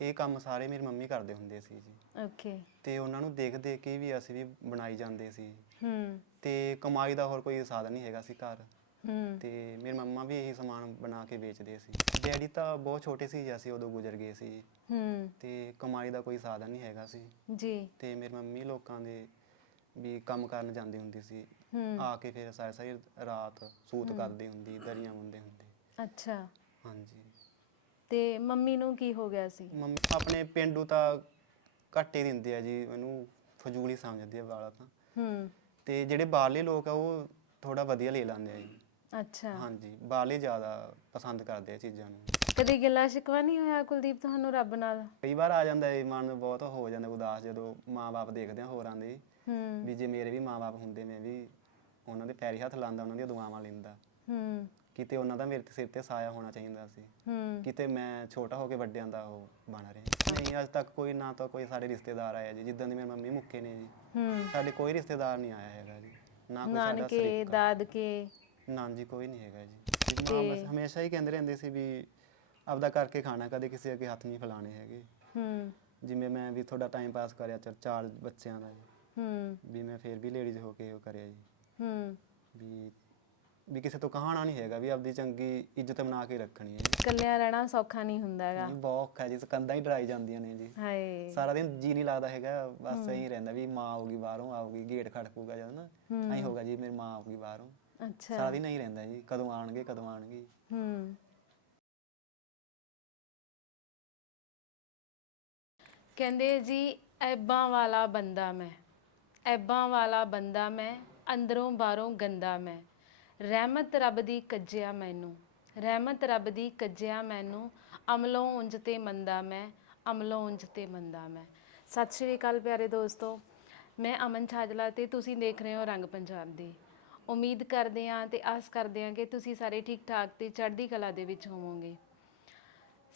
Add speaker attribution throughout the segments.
Speaker 1: ਇਹ ਕੰਮ ਸਾਰੇ ਮੇਰੀ ਮੰਮੀ ਕਰਦੇ ਹੁੰਦੇ ਸੀ ਜੀ।
Speaker 2: ਓਕੇ
Speaker 1: ਤੇ ਉਹਨਾਂ ਨੂੰ ਦੇਖ ਦੇਖ ਕੇ ਵੀ ਅਸੀਂ ਵੀ ਬਣਾਈ ਜਾਂਦੇ ਸੀ।
Speaker 2: ਹੂੰ।
Speaker 1: ਤੇ ਕਮਾਈ ਦਾ ਹੋਰ ਕੋਈ ਸਾਧਨ ਨਹੀਂ ਹੈਗਾ ਸੀ ਘਰ।
Speaker 2: ਹੂੰ।
Speaker 1: ਤੇ ਮੇਰੀ ਮੰਮਾ ਵੀ ਇਹੀ ਸਮਾਨ ਬਣਾ ਕੇ ਵੇਚਦੇ ਸੀ। ਡੈਡੀ ਤਾਂ ਬਹੁਤ ਛੋਟੇ ਸੀ ਜੀ ਅਸੀਂ ਉਦੋਂ ਗੁਜ਼ਰ ਗਏ ਸੀ।
Speaker 2: ਹੂੰ।
Speaker 1: ਤੇ ਕਮਾਈ ਦਾ ਕੋਈ ਸਾਧਨ ਨਹੀਂ ਹੈਗਾ ਸੀ।
Speaker 2: ਜੀ।
Speaker 1: ਤੇ ਮੇਰੀ ਮੰਮੀ ਲੋਕਾਂ ਦੇ ਵੀ ਕੰਮ ਕਰਨ ਜਾਂਦੀ ਹੁੰਦੀ ਸੀ।
Speaker 2: ਹੂੰ।
Speaker 1: ਆ ਕੇ ਫਿਰ ਸਾਰੀ ਸਾਰੀ ਰਾਤ ਸੂਤ ਕਰਦੀ ਹੁੰਦੀ ਦਰੀਆਂ ਬੁੰਦੇ ਹੁੰਦੇ।
Speaker 2: ਅੱਛਾ।
Speaker 1: ਹਾਂਜੀ।
Speaker 2: ਤੇ ਮੰਮੀ ਨੂੰ ਕੀ ਹੋ ਗਿਆ ਸੀ?
Speaker 1: ਮੰਮੀ ਆਪਣੇ ਪਿੰਡੂ ਤਾਂ ਘੱਟ ਹੀ ਦਿੰਦੇ ਆ ਜੀ ਇਹਨੂੰ ਫਜ਼ੂਲ ਹੀ ਸਮਝਦੇ ਆ ਵਾਲਾ ਤਾਂ।
Speaker 2: ਹੂੰ।
Speaker 1: ਤੇ ਜਿਹੜੇ ਬਾਹਰਲੇ ਲੋਕ ਆ ਉਹ ਥੋੜਾ ਵਧੀਆ ਲੈ ਲੈਂਦੇ ਆ ਜੀ।
Speaker 2: ਅੱਛਾ।
Speaker 1: ਹਾਂਜੀ ਬਾਹਰਲੇ ਜ਼ਿਆਦਾ ਪਸੰਦ ਕਰਦੇ ਆ ਚੀਜ਼ਾਂ ਨੂੰ।
Speaker 2: ਕਦੇ ਗਿਲਾ ਸ਼ਿਕਵਾ ਨਹੀਂ ਹੋਇਆ ਕੁਲਦੀਪ ਤੁਹਾਨੂੰ ਰੱਬ ਨਾਲ?
Speaker 1: ਕਈ ਵਾਰ ਆ ਜਾਂਦਾ ਹੈ ਮਨ ਬਹੁਤ ਹੋ ਜਾਂਦਾ ਉਦਾਸ ਜਦੋਂ ਮਾਪੇ ਦੇਖਦੇ ਆ ਹੋਰਾਂ ਦੇ।
Speaker 2: ਹੂੰ।
Speaker 1: ਵੀ ਜੇ ਮੇਰੇ ਵੀ ਮਾਪੇ ਹੁੰਦੇ ਮੈਂ ਵੀ ਉਹਨਾਂ ਦੇ ਪੈਰੀ ਹੱਥ ਲਾਉਂਦਾ ਉਹਨਾਂ ਦੀਆਂ ਦੁਆਵਾਂ ਲੈਂਦਾ।
Speaker 2: ਹੂੰ।
Speaker 1: ਕਿਤੇ ਉਹਨਾਂ ਦਾ ਮੇਰੇ ਸਿਰ ਤੇ ਸਾਇਆ ਹੋਣਾ ਚਾਹੀਦਾ ਸੀ।
Speaker 2: ਹੂੰ।
Speaker 1: ਕਿਤੇ ਮੈਂ ਛੋਟਾ ਹੋ ਕੇ ਵੱਡਿਆਂ ਦਾ ਉਹ ਬਣ ਰਿਹਾ ਨਹੀਂ ਅੱਜ ਤੱਕ ਕੋਈ ਨਾ ਤਾਂ ਕੋਈ ਸਾਡੇ ਰਿਸ਼ਤੇਦਾਰ ਆਇਆ ਜੀ ਜਿੱਦਾਂ ਦੀ ਮੇਰੀ ਮੰਮੀ ਮੁੱਕੇ ਨੇ ਜੀ।
Speaker 2: ਹੂੰ।
Speaker 1: ਸਾਡੇ ਕੋਈ ਰਿਸ਼ਤੇਦਾਰ ਨਹੀਂ ਆਇਆ ਹੈਗਾ ਜੀ ਨਾ ਕੋਈ ਸਾਡਾ
Speaker 2: ਨਾਨਕੇ
Speaker 1: ਸਰੀਕਾ
Speaker 2: ਦਾਦਕੇ।
Speaker 1: ਨਾ ਜੀ ਕੋਈ ਨਹੀਂ ਹੈਗਾ ਜੀ। ਮਾਂ ਬਸ ਹਮੇਸ਼ਾ ਹੀ ਕਹਿੰਦੇ ਰਹਿੰਦੇ ਸੀ ਵੀ ਆਪਦਾ ਕਰਕੇ ਖਾਣਾ ਕਦੇ ਕਿਸੇ ਅੱਗੇ ਹੱਥ ਨਹੀਂ ਫੈਲਾਣੇ ਹੈਗੇ।
Speaker 2: ਹੂੰ।
Speaker 1: ਜਿਵੇਂ ਮੈਂ ਵੀ ਥੋੜਾ ਟਾਈਮ ਪਾਸ ਕਰਿਆ ਚਲ ਚਾਰ ਬੱਚਿਆਂ ਦਾ ਜੀ।
Speaker 2: ਹੂੰ।
Speaker 1: ਵੀ ਮੈਂ ਫਿਰ ਵੀ ਲੇਡੀਜ਼ ਹੋ ਕੇ ਉਹ ਕਰਿਆ ਜੀ।
Speaker 2: ਹੂੰ।
Speaker 1: ਵੀ ਵੀ ਕਿਸੇ ਤੋਂ ਕਹਾਣਾ ਨਹੀਂ ਹੈਗਾ ਵੀ ਆਪਦੀ ਚੰਗੀ ਇੱਜ਼ਤ ਬਣਾ ਕੇ ਰੱਖਣੀ ਹੈ ਜੀ।
Speaker 2: ਇਕੱਲਿਆਂ ਰਹਿਣਾ ਸੌਖਾ ਨਹੀਂ ਹੁੰਦਾ ਹੈਗਾ।
Speaker 1: ਬਹੁਤ ਔਖਾ ਜੀ ਕੰਧਾਂ ਹੀ ਡਰਾਈ ਜਾਂਦੀਆਂ ਨੇ ਜੀ।
Speaker 2: ਹਾਏ।
Speaker 1: ਸਾਰਾ ਦਿਨ ਜੀ ਨਹੀਂ ਲੱਗਦਾ ਹੈਗਾ ਬਸ ਐਂ ਰਹਿੰਦਾ ਵੀ ਮਾਂ ਆਊਗੀ ਬਾਹਰੋਂ ਆਊਗੀ ਗੇਟ ਖੜਕੂਗਾ ਜਦ ਨਾ ਐਂ ਹੋਗਾ ਜੀ ਮੇਰੀ ਮਾਂ ਆਊਗੀ ਬਾਹਰੋਂ।
Speaker 2: ਅੱਛਾ।
Speaker 1: ਸਾਰਾ ਦਿਨ ਐਂ ਰਹਿੰਦਾ ਜੀ ਕਦੋਂ ਆਣਗੇ ਕਦੋਂ ਆਣਗੇ
Speaker 2: ਹੂੰ। ਕਹਿੰਦੇ ਜੀ ਐਬਾਂ ਵਾਲਾ ਬੰਦਾ ਮੈਂ ਐਬਾਂ ਵਾਲਾ ਬੰਦਾ ਮੈਂ ਅੰਦਰੋਂ ਬਾਹਰੋਂ ਗੰਦਾ ਮੈਂ। ਰਹਿਮਤ ਰੱਬ ਦੀ ਕੱਜਿਆ ਮੈਨੂੰ, ਰਹਿਮਤ ਰੱਬ ਦੀ ਕੱਜਿਆ ਮੈਨੂੰ, ਅਮਲੋਂ ਉਂਝ ਤੇ ਮੰਦਾ ਮੈਂ, ਅਮਲੋਂ ਉਂਝ ਤੇ ਮੰਦਾ ਮੈਂ। ਸਤਿ ਸ਼੍ਰੀ ਅਕਾਲ ਪਿਆਰੇ ਦੋਸਤੋ, ਮੈਂ ਅਮਨ ਛਾਜਲਾ ਤੇ ਤੁਸੀਂ ਦੇਖ ਰਹੇ ਹੋ ਰੰਗ ਪੰਜਾਬ ਦੀ। ਉਮੀਦ ਕਰਦੇ ਹਾਂ ਤੇ ਆਸ ਕਰਦੇ ਹਾਂ ਕਿ ਤੁਸੀਂ ਸਾਰੇ ਠੀਕ ਠਾਕ ਤੇ ਚੜ੍ਹਦੀ ਕਲਾ ਦੇ ਵਿੱਚ ਹੋਵੋਗੇ।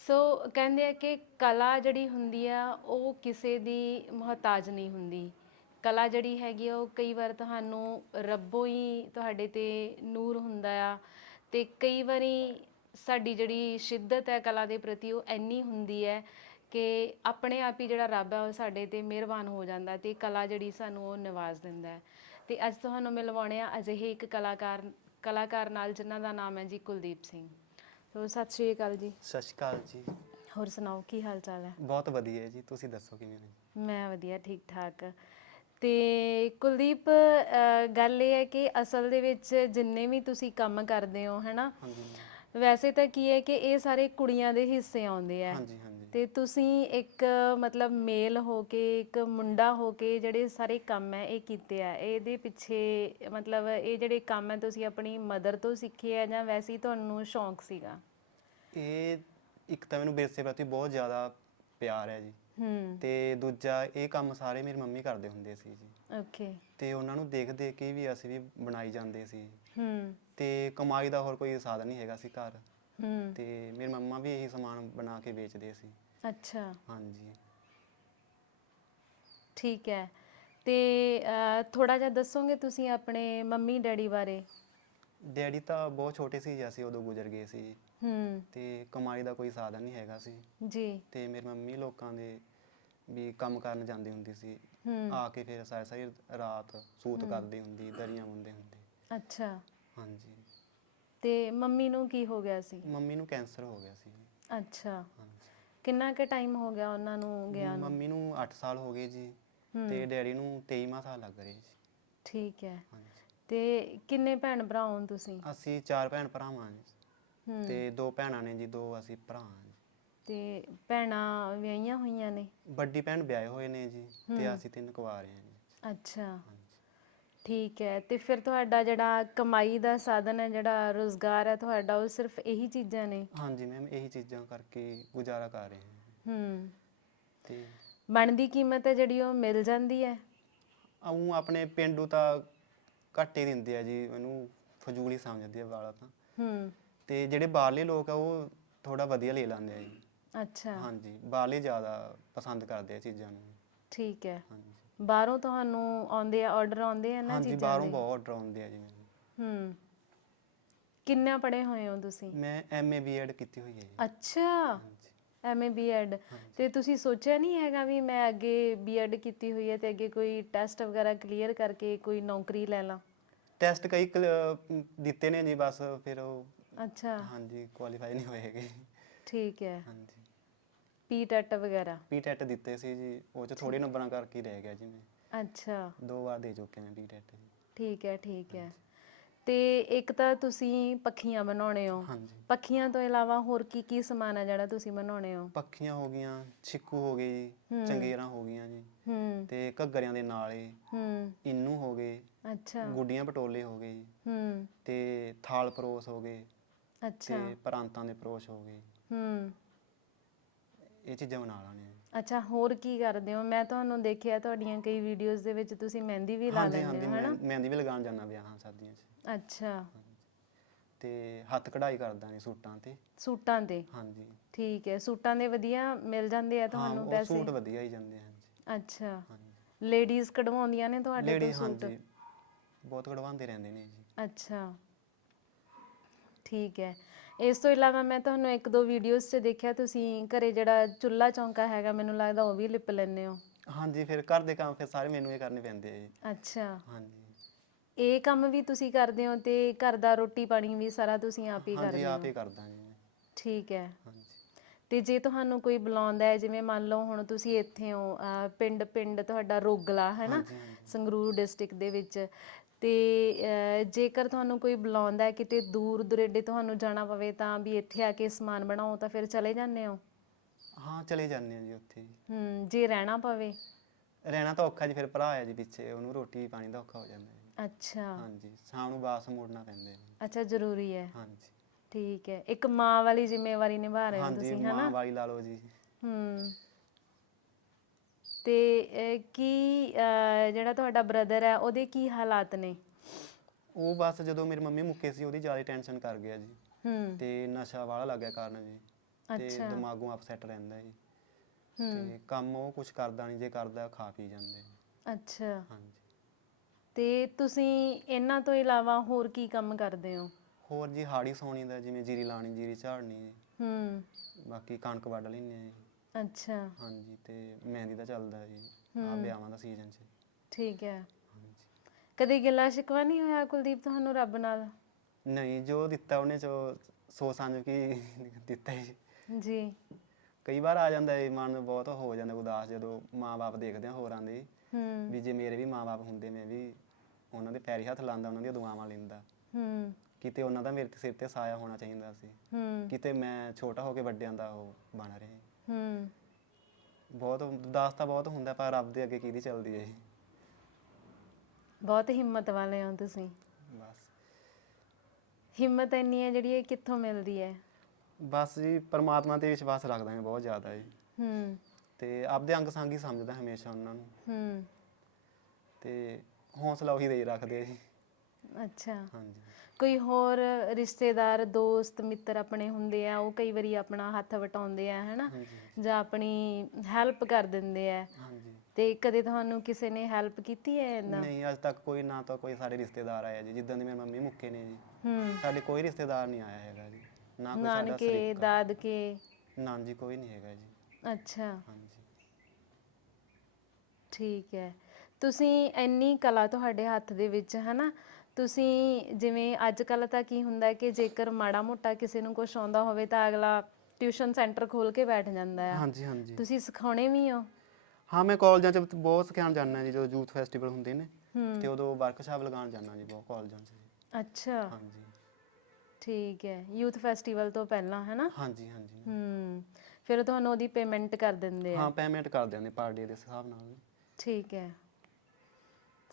Speaker 2: ਸੋ ਕਹਿੰਦੇ ਆ ਕਿ ਕਲਾ ਜਿਹੜੀ ਹੁੰਦੀ ਆ, ਉਹ ਕਿਸੇ ਦੀ ਮੁਹਤਾਜ ਨਹੀਂ ਹੁੰਦੀ। ਕਲਾ ਜਿਹੜੀ ਹੈਗੀ ਆ ਉਹ ਕਈ ਵਾਰ ਤੁਹਾਨੂੰ ਰੱਬੋਂ ਹੀ ਤੁਹਾਡੇ ਤੇ ਨੂਰ ਹੁੰਦਾ ਆ ਤੇ ਕਈ ਵਾਰੀ ਸਾਡੀ ਜਿਹੜੀ ਸ਼ਿੱਦਤ ਹੈ ਕਲਾ ਦੇ ਪ੍ਰਤੀ ਉਹ ਇੰਨੀ ਹੁੰਦੀ ਹੈ ਕਿ ਆਪਣੇ ਆਪ ਹੀ ਜਿਹੜਾ ਰੱਬ ਹੈ ਉਹ ਸਾਡੇ ਤੇ ਮਿਹਰਬਾਨ ਹੋ ਜਾਂਦਾ ਤੇ ਕਲਾ ਜਿਹੜੀ ਸਾਨੂੰ ਉਹ ਨਿਵਾਜ਼ ਦਿੰਦਾ ਹੈ। ਤੇ ਅੱਜ ਤੁਹਾਨੂੰ ਮਿਲਵਾਉਣੇ ਆ ਅਜਿਹੇ ਇੱਕ ਕਲਾਕਾਰ ਕਲਾਕਾਰ ਨਾਲ ਜਿਨ੍ਹਾਂ ਦਾ ਨਾਮ ਹੈ ਜੀ ਕੁਲਦੀਪ ਸਿੰਘ। ਸੋ ਸਤਿ ਸ਼੍ਰੀ ਅਕਾਲ ਜੀ।
Speaker 1: ਸਤਿ ਸ਼੍ਰੀ ਅਕਾਲ ਜੀ।
Speaker 2: ਹੋਰ ਸੁਣਾਓ ਕੀ ਹਾਲ ਚਾਲ ਹੈ?
Speaker 1: ਬਹੁਤ ਵਧੀਆ ਜੀ ਤੁਸੀਂ ਦੱਸੋ ਕਿਵੇਂ ਹੋ?
Speaker 2: ਮੈਂ ਵਧੀਆ ਠੀਕ ਠਾਕ ਤੇ ਕੁਲਦੀਪ ਗੱਲ ਇਹ ਹੈ ਕਿ ਅਸਲ ਦੇ ਵਿੱਚ ਜਿੰਨੇ ਵੀ ਤੁਸੀਂ ਕੰਮ ਕਰਦੇ ਹੋ ਹੈਨਾ? ਵੈਸੇ ਤਾਂ ਕੀ ਹੈ ਕਿ ਇਹ ਸਾਰੇ ਕੁੜੀਆਂ ਦੇ ਹਿੱਸੇ ਆਉਂਦੇ ਆ।
Speaker 1: ਹਾਂਜੀ ਹਾਂਜੀ।
Speaker 2: ਤੇ ਤੁਸੀਂ ਇੱਕ ਮਤਲਬ ਮੇਲ ਹੋ ਕੇ ਇੱਕ ਮੁੰਡਾ ਹੋ ਕੇ ਜਿਹੜੇ ਸਾਰੇ ਕੰਮ ਹੈ ਇਹ ਕੀਤੇ ਆ। ਇਹਦੇ ਪਿੱਛੇ ਮਤਲਬ ਇਹ ਜਿਹੜੇ ਕੰਮ ਹੈ ਤੁਸੀਂ ਆਪਣੀ ਮਦਰ ਤੋਂ ਸਿੱਖੇ ਆ ਜਾਂ ਵੈਸੇ ਹੀ ਤੁਹਾਨੂੰ ਸ਼ੌਂਕ ਸੀਗਾ?
Speaker 1: ਇਹ ਇੱਕ ਤਾਂ ਮੈਨੂੰ ਵਿਰਸੇ ਪ੍ਰਤੀ ਬਹੁਤ ਜ਼ਿਆਦਾ ਪਿਆਰ ਹੈ ਜੀ।
Speaker 2: ਹੂੰ।
Speaker 1: ਤੇ ਦੂਜਾ ਇਹ ਕੰਮ ਸਾਰੇ ਮੇਰੀ ਮੰਮੀ ਕਰਦੇ ਹੁੰਦੇ ਸੀ ਜੀ।
Speaker 2: ਓਕੇ।
Speaker 1: ਤੇ ਉਹਨਾਂ ਨੂੰ ਦੇਖ ਦੇਖ ਕੇ ਵੀ ਅਸੀਂ ਵੀ ਬਣਾਈ ਜਾਂਦੇ ਸੀ।
Speaker 2: ਹੂੰ।
Speaker 1: ਤੇ ਕਮਾਈ ਦਾ ਹੋਰ ਕੋਈ ਸਾਧਨ ਨਹੀਂ ਹੈਗਾ ਸੀ ਘਰ।
Speaker 2: ਹੂੰ।
Speaker 1: ਤੇ ਮੇਰੀ ਮੰਮਾ ਵੀ ਇਹੀ ਸਮਾਨ ਬਣਾ ਕੇ ਵੇਚਦੇ ਸੀ।
Speaker 2: ਅੱਛਾ।
Speaker 1: ਹਾਂਜੀ।
Speaker 2: ਠੀਕ ਹੈ। ਤੇ ਥੋੜਾ ਜਿਹਾ ਦੱਸੋਗੇ ਤੁਸੀਂ ਆਪਣੇ ਮੰਮੀ ਡੈਡੀ ਬਾਰੇ?
Speaker 1: ਡੈਡੀ ਤਾਂ ਬਹੁਤ ਛੋਟੇ ਸੀ ਜੀ ਅਸੀਂ ਉਦੋਂ ਗੁਜ਼ਰ ਗਏ ਸੀ।
Speaker 2: ਹੂੰ।
Speaker 1: ਤੇ ਕਮਾਈ ਦਾ ਕੋਈ ਸਾਧਨ ਨਹੀਂ ਹੈਗਾ ਸੀ।
Speaker 2: ਜੀ।
Speaker 1: ਤੇ ਮੇਰੀ ਮੰਮੀ ਲੋਕਾਂ ਦੇ ਵੀ ਕੰਮ ਕਰਨ ਜਾਂਦੀ ਹੁੰਦੀ ਸੀ।
Speaker 2: ਹੂੰ।
Speaker 1: ਆ ਕੇ ਫਿਰ ਸਾਰੀ ਸਾਰੀ ਰਾਤ ਸੂਤ ਕਰਦੀ ਹੁੰਦੀ ਦਰੀਆਂ ਬੁੰਦੇ ਹੁੰਦੇ।
Speaker 2: ਅੱਛਾ।
Speaker 1: ਹਾਂਜੀ।
Speaker 2: ਤੇ ਮੰਮੀ ਨੂੰ ਕੀ ਹੋ ਗਿਆ ਸੀ?
Speaker 1: ਮੰਮੀ ਨੂੰ ਕੈਂਸਰ ਹੋ ਗਿਆ ਸੀ।
Speaker 2: ਅੱਛਾ।
Speaker 1: ਹਾਂਜੀ।
Speaker 2: ਕਿੰਨਾ ਕੁ ਟਾਈਮ ਹੋ ਗਿਆ ਉਹਨਾਂ ਨੂੰ ਗਿਆ ਨੂੰ?
Speaker 1: ਮੰਮੀ ਨੂੰ 8 ਸਾਲ ਹੋ ਗਏ ਜੀ।
Speaker 2: ਹੂੰ।
Speaker 1: ਤੇ ਡੈਡੀ ਨੂੰ 23 ਸਾਲ ਲੱਗ ਰਹੇ ਜੀ।
Speaker 2: ਠੀਕ ਹੈ।
Speaker 1: ਹਾਂਜੀ।
Speaker 2: ਤੇ ਕਿੰਨੇ ਭੈਣ ਭਰਾ ਹੋ ਤੁਸੀਂ?
Speaker 1: ਅਸੀਂ ਚਾਰ ਭੈਣ ਭਰਾਵਾਂ ਜੀ।
Speaker 2: ਹੂੰ।
Speaker 1: ਤੇ ਦੋ ਭੈਣਾਂ ਨੇ ਜੀ ਦੋ ਅਸੀਂ ਭਰਾ ਹਾਂ ਜੀ।
Speaker 2: ਤੇ ਭੈਣਾਂ ਵਿਆਹੀਆਂ ਹੋਈਆਂ ਨੇ?
Speaker 1: ਵੱਡੀ ਭੈਣ ਵਿਆਹੇ ਹੋਏ ਨੇ ਜੀ ਤੇ ਅਸੀਂ ਤਿੰਨ ਕੁਆਰੇ ਹਾਂ ਜੀ।
Speaker 2: ਅੱਛਾ। ਠੀਕ ਹੈ ਤੇ ਫਿਰ ਤੁਹਾਡਾ ਜਿਹੜਾ ਕਮਾਈ ਦਾ ਸਾਧਨ ਹੈ ਜਿਹੜਾ ਰੋਜ਼ਗਾਰ ਹੈ ਤੁਹਾਡਾ ਉਹ ਸਿਰਫ ਇਹੀ ਚੀਜ਼ਾਂ ਨੇ?
Speaker 1: ਹਾਂਜੀ ਮੈਮ ਇਹੀ ਚੀਜ਼ਾਂ ਕਰਕੇ ਗੁਜ਼ਾਰਾ ਕਰ ਰਹੇ ਹਾਂ।
Speaker 2: ਹੂੰ।
Speaker 1: ਤੇ
Speaker 2: ਬਣਦੀ ਕੀਮਤ ਹੈ ਜਿਹੜੀ ਉਹ ਮਿਲ ਜਾਂਦੀ ਹੈ?
Speaker 1: ਆਉਂ ਆਪਣੇ ਪਿੰਡੂ ਤਾਂ ਘੱਟ ਹੀ ਦਿੰਦੇ ਆ ਜੀ ਇਹਨੂੰ ਫਜ਼ੂਲ ਹੀ ਸਮਝਦੇ ਆ ਵਾਲਾ ਤਾਂ।
Speaker 2: ਹੂੰ।
Speaker 1: ਤੇ ਜਿਹੜੇ ਬਾਹਰਲੇ ਲੋਕ ਆ ਉਹ ਥੋੜਾ ਵਧੀਆ ਲੈ ਲੈਂਦੇ ਆ ਜੀ।
Speaker 2: ਅੱਛਾ।
Speaker 1: ਹਾਂਜੀ ਬਾਹਰਲੇ ਜ਼ਿਆਦਾ ਪਸੰਦ ਕਰਦੇ ਆ ਚੀਜ਼ਾਂ ਨੂੰ।
Speaker 2: ਠੀਕ ਹੈ।
Speaker 1: ਹਾਂਜੀ।
Speaker 2: ਬਾਹਰੋਂ ਤੁਹਾਨੂੰ ਆਉਂਦੇ ਆ ਆਰਡਰ ਆਉਂਦੇ ਆ ਨਾ
Speaker 1: ਹਾਂਜੀ
Speaker 2: ਚੀਜ਼ਾਂ
Speaker 1: ਬਾਹਰੋਂ
Speaker 2: ਦੇ?
Speaker 1: ਬਹੁਤ ਆਰਡਰ ਆਉਂਦੇ ਆ ਜੀ ਮੈਨੂੰ।
Speaker 2: ਹੂੰ। ਕਿੰਨਾ ਪੜ੍ਹੇ ਹੋਏ ਹੋ ਤੁਸੀਂ?
Speaker 1: ਮੈਂ ਐਮਏ ਬੀਐਡ ਕੀਤੀ ਹੋਈ ਹੈ ਜੀ।
Speaker 2: ਅੱਛਾ। ਐਮਏ ਬੀਐਡ ਤੇ ਤੁਸੀਂ ਸੋਚਿਆ ਨਹੀਂ ਹੈਗਾ ਵੀ ਮੈਂ ਅੱਗੇ ਬੀਐਡ ਕੀਤੀ ਹੋਈ ਹੈ ਤੇ ਅੱਗੇ ਕੋਈ ਟੈਸਟ ਵਗੈਰਾ ਕਲੀਅਰ ਕਰਕੇ ਕੋਈ ਨੌਕਰੀ ਲੈ ਲਾਂ?
Speaker 1: ਟੈਸਟ ਕਈ ਕਲ- ਦਿੱਤੇ ਨੇ ਜੀ ਬਸ ਫਿਰ ਉਹ
Speaker 2: ਅੱਛਾ।
Speaker 1: ਹਾਂਜੀ ਕੁਆਲੀਫਾਈ ਨਹੀਂ ਹੋਏ ਹੈਗੇ।
Speaker 2: ਠੀਕ ਹੈ।
Speaker 1: ਹਾਂਜੀ।
Speaker 2: ਪੀ ਟੈਟ ਵਗੈਰਾ?
Speaker 1: ਪੀਟੈਟ ਦਿੱਤੇ ਸੀ ਜੀ ਉਹ ਚ ਥੋੜੇ ਨੰਬਰਾਂ ਕਰਕੇ ਹੀ ਰਹਿ ਗਿਆ ਜੀ ਮੈਂ।
Speaker 2: ਅੱਛਾ।
Speaker 1: ਦੋ ਵਾਰ ਦੇ ਚੁੱਕੇ ਮੈਂ ਪੀਟੈਟ
Speaker 2: ਠੀਕ ਹੈ ਠੀਕ ਹੈ। ਤੇ ਇੱਕ ਤਾਂ ਤੁਸੀਂ ਪੱਖੀਆਂ ਬਣਾਉਣੇ ਹੋ।
Speaker 1: ਹਾਂਜੀ।
Speaker 2: ਪੱਖੀਆਂ ਤੋਂ ਇਲਾਵਾ ਹੋਰ ਕੀ ਕੀ ਸਮਾਨ ਹੈ ਜਿਹੜਾ ਤੁਸੀਂ ਬਣਾਉਣੇ ਹੋ?
Speaker 1: ਪੱਖੀਆਂ ਹੋ ਗਈਆਂ ਛਿੱਕੂ ਹੋ ਗਏ ਜੀ ਚੰਗੇਰਾਂ ਹੋ ਗਈਆਂ ਜੀ।
Speaker 2: ਹੂੰ।
Speaker 1: ਤੇ ਘੱਗਰਿਆਂ ਦੇ ਨਾਲੇ
Speaker 2: ਹੂੰ।
Speaker 1: ਇੰਨੂ ਹੋ ਗਏ
Speaker 2: ਅੱਛਾ।
Speaker 1: ਗੁੱਡੀਆਂ ਪਟੋਲੇ ਹੋ ਗਏ। ਜੀ
Speaker 2: ਹੂੰ।
Speaker 1: ਤੇ ਥਾਲ ਪਰੋਸ ਹੋ ਗਏ।
Speaker 2: ਅੱਛਾ।
Speaker 1: ਤੇ ਪਰਾਂਤਾਂ ਦੇ ਪਰੋਸ ਹੋ ਗਏ।
Speaker 2: ਹੂੰ।
Speaker 1: ਇਹ ਚੀਜ਼ਾਂ ਬਣਾ ਲਾਣੇ
Speaker 2: ਅੱਛਾ ਹੋਰ ਕੀ ਕਰਦੇ ਹੋ? ਮੈਂ ਤੁਹਾਨੂੰ ਦੇਖਿਆ ਤੁਹਾਡੀਆਂ ਕਈ ਵੀਡੀਓਜ਼ ਦੇ ਵਿੱਚ ਤੁਸੀਂ ਮਹਿੰਦੀ ਵੀ ਲਾ
Speaker 1: ਹਾਂਜੀ
Speaker 2: ਲੈਂਦੇ
Speaker 1: ਹਾਂਜੀ
Speaker 2: ਹੋ
Speaker 1: ਮੈਂ
Speaker 2: ਹਨਾ
Speaker 1: ਮਹਿੰਦੀ ਵੀ ਲਗਾਉਣ ਜਾਂਦਾ ਵਿਆਹਾਂ ਸ਼ਾਦੀਆਂ 'ਚ।
Speaker 2: ਅੱਛਾ।
Speaker 1: ਤੇ ਹੱਥ ਕਢਾਈ ਕਰਦਾ ਨੇ ਸੂਟਾਂ ਤੇ।
Speaker 2: ਸੂਟਾਂ ਤੇ?
Speaker 1: ਹਾਂਜੀ।
Speaker 2: ਠੀਕ ਹੈ ਸੂਟਾਂ ਦੇ ਵਧੀਆ ਮਿਲ ਜਾਂਦੇ ਆ
Speaker 1: ਹਾਂ
Speaker 2: ਤੁਹਾਨੂੰ
Speaker 1: ਉਹ
Speaker 2: ਪੈਸੇ?
Speaker 1: ਸੂਟ ਵਧੀਆ ਹੀ ਜਾਂਦੇ ਜੀ
Speaker 2: ਅੱਛਾ।
Speaker 1: ਹਾਂਜੀ।
Speaker 2: ਲੇਡੀਜ਼ ਕਢਵਾਉਂਦੀਆਂ ਨੇ ਤੁਹਾਡੇ ਤੋਂ ਸੂਟ?
Speaker 1: ਹਾਂਜੀ। ਬਹੁਤ ਕਢਵਾਉਂਦੇ ਰਹਿੰਦੇ ਨੇ ਜੀ।
Speaker 2: ਅੱਛਾ। ਠੀਕ ਹੈ। ਇਸ ਤੋਂ ਇਲਾਵਾ ਮੈਂ ਤੁਹਾਨੂੰ ਇੱਕ ਦੋ ਵੀਡੀਓਜ਼ 'ਚ ਦੇਖਿਆ ਤੁਸੀਂ ਘਰੇ ਜਿਹੜਾ ਚੁੱਲਾ ਚੌਂਕਾ ਹੈਗਾ ਮੈਨੂੰ ਲੱਗਦਾ ਉਹ ਵੀ ਲਿਪ ਲੈਂਦੇ ਹੋ।
Speaker 1: ਹਾਂਜੀ ਫਿਰ ਘਰ ਦੇ ਕੰਮ ਫਿਰ ਸਾਰੇ ਮੈਨੂੰ ਹੀ ਕਰਨੇ ਪੈਂਦੇ ਆ ਜੀ।
Speaker 2: ਅੱਛਾ।
Speaker 1: ਹਾਂਜੀ।
Speaker 2: ਇਹ ਕੰਮ ਵੀ ਤੁਸੀਂ ਕਰਦੇ ਹੋ ਤੇ ਘਰ ਦਾ ਰੋਟੀ ਪਾਣੀ ਵੀ ਸਾਰਾ ਤੁਸੀਂ ਆਪ ਹੀ
Speaker 1: ਹਾਂਜੀ
Speaker 2: ਕਰਦੇ
Speaker 1: ਆਪ
Speaker 2: ਹੋ?
Speaker 1: ਹੀ ਕਰਦਾ ਜੀ ਮੈਂ।
Speaker 2: ਠੀਕ ਹੈ।
Speaker 1: ਹਾਂਜੀ।
Speaker 2: ਤੇ ਜੇ ਤੁਹਾਨੂੰ ਕੋਈ ਬੁਲਾਉਂਦਾ ਹੈ ਜਿਵੇਂ ਮੰਨ ਲਓ ਹੁਣ ਤੁਸੀਂ ਇੱਥੇ ਹੋ ਅਹ ਪਿੰਡ ਪਿੰਡ ਤੁਹਾਡਾ ਰੋਗਲਾ ਹੈ ਨਾ?
Speaker 1: ਹਾਂਜੀ, ਹਾਂਜੀ।
Speaker 2: ਸੰਗਰੂਰ ਡਿਸਟ੍ਰਿਕਟ ਦੇ ਵਿੱਚ ਤੇ ਜੇਕਰ ਤੁਹਾਨੂੰ ਕੋਈ ਬੁਲਾਉਂਦਾ ਹੈ ਕਿਤੇ ਦੂਰ ਦੁਰੇਡੇ ਤੁਹਾਨੂੰ ਜਾਣਾ ਪਵੇ ਤਾਂ ਵੀ ਇੱਥੇ ਆ ਕੇ ਸਮਾਨ ਬਣਾਓ ਤਾਂ ਫਿਰ ਚਲੇ ਜਾਂਦੇ ਹੋ?
Speaker 1: ਹਾਂ ਚਲੇ ਜਾਂਦੇ ਆ ਜੀ ਉੱਥੇ ਜੀ।
Speaker 2: ਹੂੰ ਜੇ ਰਹਿਣਾ ਪਵੇ।
Speaker 1: ਰਹਿਣਾ ਤਾਂ ਔਖਾ ਜੀ ਫਿਰ ਭਰਾ ਆ ਜੀ ਪਿੱਛੇ ਉਹਨੂੰ ਰੋਟੀ ਪਾਣੀ ਦਾ ਔਖਾ ਹੋ ਜਾਂਦਾ ਜੀ।
Speaker 2: ਅੱਛਾ।
Speaker 1: ਹਾਂਜੀ ਸ਼ਾਮ ਨੂੰ ਵਾਪਸ ਮੁੜਨਾ ਪੈਂਦਾ ਜੀ।
Speaker 2: ਅੱਛਾ ਜ਼ਰੂਰੀ ਹੈ।
Speaker 1: ਹਾਂਜੀ।
Speaker 2: ਠੀਕ ਹੈ ਇੱਕ ਮਾਂ ਵਾਲੀ ਜ਼ਿੰਮੇਵਾਰੀ ਨਿਭਾ ਰਹੇ ਹੋ
Speaker 1: ਹਾਂਜੀ
Speaker 2: ਤੁਸੀਂ
Speaker 1: ਮਾਂ
Speaker 2: ਹਨਾ?
Speaker 1: ਵਾਲੀ ਲਾ ਲਓ ਜੀ।
Speaker 2: ਹੂੰ। ਤੇ ਕੀ ਜਿਹੜਾ ਤੁਹਾਡਾ ਬ੍ਰਦਰ ਹੈ ਉਹਦੇ ਕੀ ਹਾਲਾਤ ਨੇ?
Speaker 1: ਉਹ ਬਸ ਜਦੋਂ ਮੇਰੀ ਮੰਮੀ ਮੁੱਕੇ ਸੀ ਉਹਦੀ ਜ਼ਿਆਦਾ ਟੈਨਸ਼ਨ ਕਰ ਗਿਆ ਜੀ।
Speaker 2: ਹੂੰ।
Speaker 1: ਤੇ ਨਸ਼ਾ ਵਾਲਾ ਲੱਗਿਆ ਕਾਰਨ ਜੀ। ਤੇ
Speaker 2: ਅੱਛਾ।
Speaker 1: ਦਿਮਾਗੋਂ ਅਪਸੈਟ ਰਹਿੰਦਾ ਜੀ।
Speaker 2: ਹੂੰ।
Speaker 1: ਤੇ ਕੰਮ ਉਹ ਕੁਝ ਕਰਦਾ ਨਹੀਂ ਜੇ ਕਰਦਾ ਖਾ ਪੀ ਜਾਂਦੇ।
Speaker 2: ਅੱਛਾ।
Speaker 1: ਹਾਂਜੀ।
Speaker 2: ਤੇ ਤੁਸੀਂ ਇਹਨਾਂ ਤੋਂ ਇਲਾਵਾ ਹੋਰ ਕੀ ਕੰਮ ਕਰਦੇ ਹੋ?
Speaker 1: ਹੋਰ ਜੀ ਹਾੜੀ ਸੌਣੀ ਦਾ ਜਿਵੇਂ ਜੀਰੀ ਲਾਣੀ ਜੀਰੀ ਝਾੜਨੀ। ਜੀ
Speaker 2: ਹੂੰ।
Speaker 1: ਬਾਕੀ ਕਣਕ ਵੱਢ ਲੈਂਦੇ ਆ ਜੀ।
Speaker 2: ਅੱਛਾ।
Speaker 1: ਹਾਂਜੀ ਤੇ ਮਹਿੰਦੀ ਦਾ ਚੱਲਦਾ ਜੀ। ਆ
Speaker 2: ਹੂੰ।
Speaker 1: ਵਿਆਹਾਂ ਦਾ ਸੀਜ਼ਨ 'ਚ।
Speaker 2: ਠੀਕ ਹੈ।
Speaker 1: ਹਾਂਜੀ।
Speaker 2: ਕਦੇ ਗਿਲਾ ਸ਼ਿਕਵਾ ਨਹੀਂ ਹੋਇਆ ਕੁਲਦੀਪ ਤੁਹਾਨੂੰ ਰੱਬ ਨਾਲ?
Speaker 1: ਨਹੀਂ ਜੋ ਦਿੱਤਾ ਉਹਨੇ ਚੋ ਸੋਚ ਸਮਝ ਕੇ ਦਿੱਤਾ ਜੀ।
Speaker 2: ਜੀ।
Speaker 1: ਕਈ ਵਾਰ ਆ ਜਾਂਦਾ ਹੈ ਮਨ ਬਹੁਤ ਹੋ ਜਾਂਦਾ ਉਦਾਸ ਜਦੋਂ ਮਾਪੇ ਦੇਖਦੇ ਆ ਹੋਰਾਂ ਦੇ।
Speaker 2: ਹੂੰ।
Speaker 1: ਵੀ ਜੇ ਮੇਰੇ ਵੀ ਮਾਪੇ ਹੁੰਦੇ ਮੈਂ ਵੀ ਉਹਨਾਂ ਦੇ ਪੈਰੀ ਹੱਥ ਲਾਉਂਦਾ ਉਹਨਾਂ ਦੀਆਂ ਦੁਆਵਾਂ ਲੈਂਦਾ।
Speaker 2: ਹੂੰ।
Speaker 1: ਕਿਤੇ ਉਹਨਾਂ ਦਾ ਮੇਰੇ ਸਿਰ ਤੇ ਸਾਇਆ ਹੋਣਾ ਚਾਹੀਦਾ ਸੀ।
Speaker 2: ਹੂੰ।
Speaker 1: ਕਿਤੇ ਮੈਂ ਛੋਟਾ ਹੋ ਕੇ ਵੱਡਿਆਂ ਦਾ ਉਹ ਬਣ ਰਿਹਾ।
Speaker 2: ਹੂੰ।
Speaker 1: ਬਹੁਤ ਉਦਾਸ ਤਾਂ ਬਹੁਤ ਹੁੰਦਾ ਪਰ ਰੱਬ ਦੇ ਅੱਗੇ ਕਿਹਦੀ ਚੱਲਦੀ ਹੈ ਜੀ
Speaker 2: ਬਹੁਤ ਹਿੰਮਤ ਵਾਲੇ ਹੋ ਤੁਸੀਂ।
Speaker 1: ਬਸ।
Speaker 2: ਹਿੰਮਤ ਇੰਨੀ ਹੈ ਜਿਹੜੀ ਇਹ ਕਿੱਥੋਂ ਮਿਲਦੀ ਹੈ?
Speaker 1: ਬਸ ਜੀ ਪਰਮਾਤਮਾ ਤੇ ਵਿਸ਼ਵਾਸ ਰੱਖਦਾ ਮੈਂ ਬਹੁਤ ਜ਼ਿਆਦਾ ਜੀ।
Speaker 2: ਹੂੰ।
Speaker 1: ਤੇ ਆਪਦੇ ਅੰਗ ਸੰਗ ਹੀ ਸਮਝਦਾ ਹਮੇਸ਼ਾ ਉਹਨਾਂ ਨੂੰ।
Speaker 2: ਹੂੰ।
Speaker 1: ਤੇ ਹੌਸਲਾ ਉਹੀ ਦੇ ਰੱਖਦੇ ਆ ਜੀ।
Speaker 2: ਅੱਛਾ।
Speaker 1: ਹਾਂਜੀ।
Speaker 2: ਕੋਈ ਹੋਰ ਰਿਸ਼ਤੇਦਾਰ ਦੋਸਤ ਮਿੱਤਰ ਆਪਣੇ ਹੁੰਦੇ ਆ ਉਹ ਕਈ ਵਾਰੀ ਆਪਣਾ ਹੱਥ ਵਟਾਉਂਦੇ ਆ ਹੈਨਾ? ਜਾਂ ਆਪਣੀ ਹੈਲਪ ਕਰ ਦਿੰਦੇ ਆ। ਤੇ ਕਦੇ ਤੁਹਾਨੂੰ ਕਿਸੇ ਨੇ ਹੈਲਪ ਕੀਤੀ ਹੈ ਇੰਦਾ
Speaker 1: ਨਹੀਂ ਅੱਜ ਤੱਕ ਕੋਈ ਨਾ ਤਾਂ ਕੋਈ ਸਾਡੇ ਰਿਸ਼ਤੇਦਾਰ ਆਇਆ ਜੀ ਜਿੱਦਾਂ ਦੀ ਮੇਰੀ ਮੰਮੀ ਮੁੱਕੇ ਨੇ ਜੀ।
Speaker 2: ਹੂੰ।
Speaker 1: ਸਾਡੇ ਕੋਈ ਰਿਸ਼ਤੇਦਾਰ ਨਹੀਂ ਆਇਆ ਹੈਗਾ ਜੀ ਨਾ ਕੋਈ ਸਾਡਾ
Speaker 2: ਨਾਨਕੇ
Speaker 1: ਸਰੀਕਾ।
Speaker 2: ਦਾਦਕੇ?
Speaker 1: ਨਾ ਜੀ ਕੋਈ ਨਹੀਂ ਹੈਗਾ ਜੀ।
Speaker 2: ਅੱਛਾ।
Speaker 1: ਹਾਂਜੀ।
Speaker 2: ਠੀਕ ਹੈ। ਤੁਸੀਂ ਇੰਨੀ ਕਲਾ ਤੁਹਾਡੇ ਹੱਥ ਦੇ ਵਿੱਚ ਹੈ ਨਾ ਤੁਸੀਂ ਜਿਵੇਂ ਅੱਜ ਕੱਲ ਤਾਂ ਕੀ ਹੁੰਦਾ ਕਿ ਜੇਕਰ ਮਾੜਾ ਮੋਟਾ ਕਿਸੇ ਨੂੰ ਕੁਝ ਆਉਂਦਾ ਹੋਵੇ ਤਾਂ ਅਗਲਾ ਟਿਊਸ਼ਨ ਸੈਂਟਰ ਖੋਲ ਕੇ ਬੈਠ ਜਾਂਦਾ ਆ।
Speaker 1: ਹਾਂਜੀ ਹਾਂਜੀ।
Speaker 2: ਤੁਸੀਂ ਸਿਖਾਉਣੇ ਵੀ ਹੋ?
Speaker 1: ਹਾਂ ਮੈਂ ਕਾਲਜਾਂ 'ਚ ਬਹੁਤ ਸਿਖਾਉਣ ਜਾਂਦਾ ਜੀ ਜਦੋਂ ਯੂਥ ਫੈਸਟੀਵਲ ਹੁੰਦੇ ਨੇ ਤੇ ਉਦੋਂ ਵਰਕਸ਼ਾਪ ਲਗਾਉਣ ਜਾਂਦਾ ਜੀ ਬਹੁਤ ਕਾਲਜਾਂ 'ਚ। ਜੀ।
Speaker 2: ਅੱਛਾ।
Speaker 1: ਹਾਂਜੀ।
Speaker 2: ਠੀਕ ਹੈ ਯੂਥ ਫੈਸਟੀਵਲ ਤੋਂ ਪਹਿਲਾਂ ਹੈ ਨਾ
Speaker 1: ਹਾਂਜੀ ਹਾਂਜੀ।
Speaker 2: ਹੂੰ ਫਿਰ ਤੁਹਾਨੂੰ ਉਹਦੀ ਪੇਮੈਂਟ ਕਰ ਦਿੰਦੇ ਆ।
Speaker 1: ਹਾਂ ਪੇਮੈਂਟ ਕਰ ਦਿੰਦੇ ਪਰ ਡੇ ਦੇ ਹਿਸਾਬ ਨਾਲ।
Speaker 2: ਠੀਕ ਹੈ।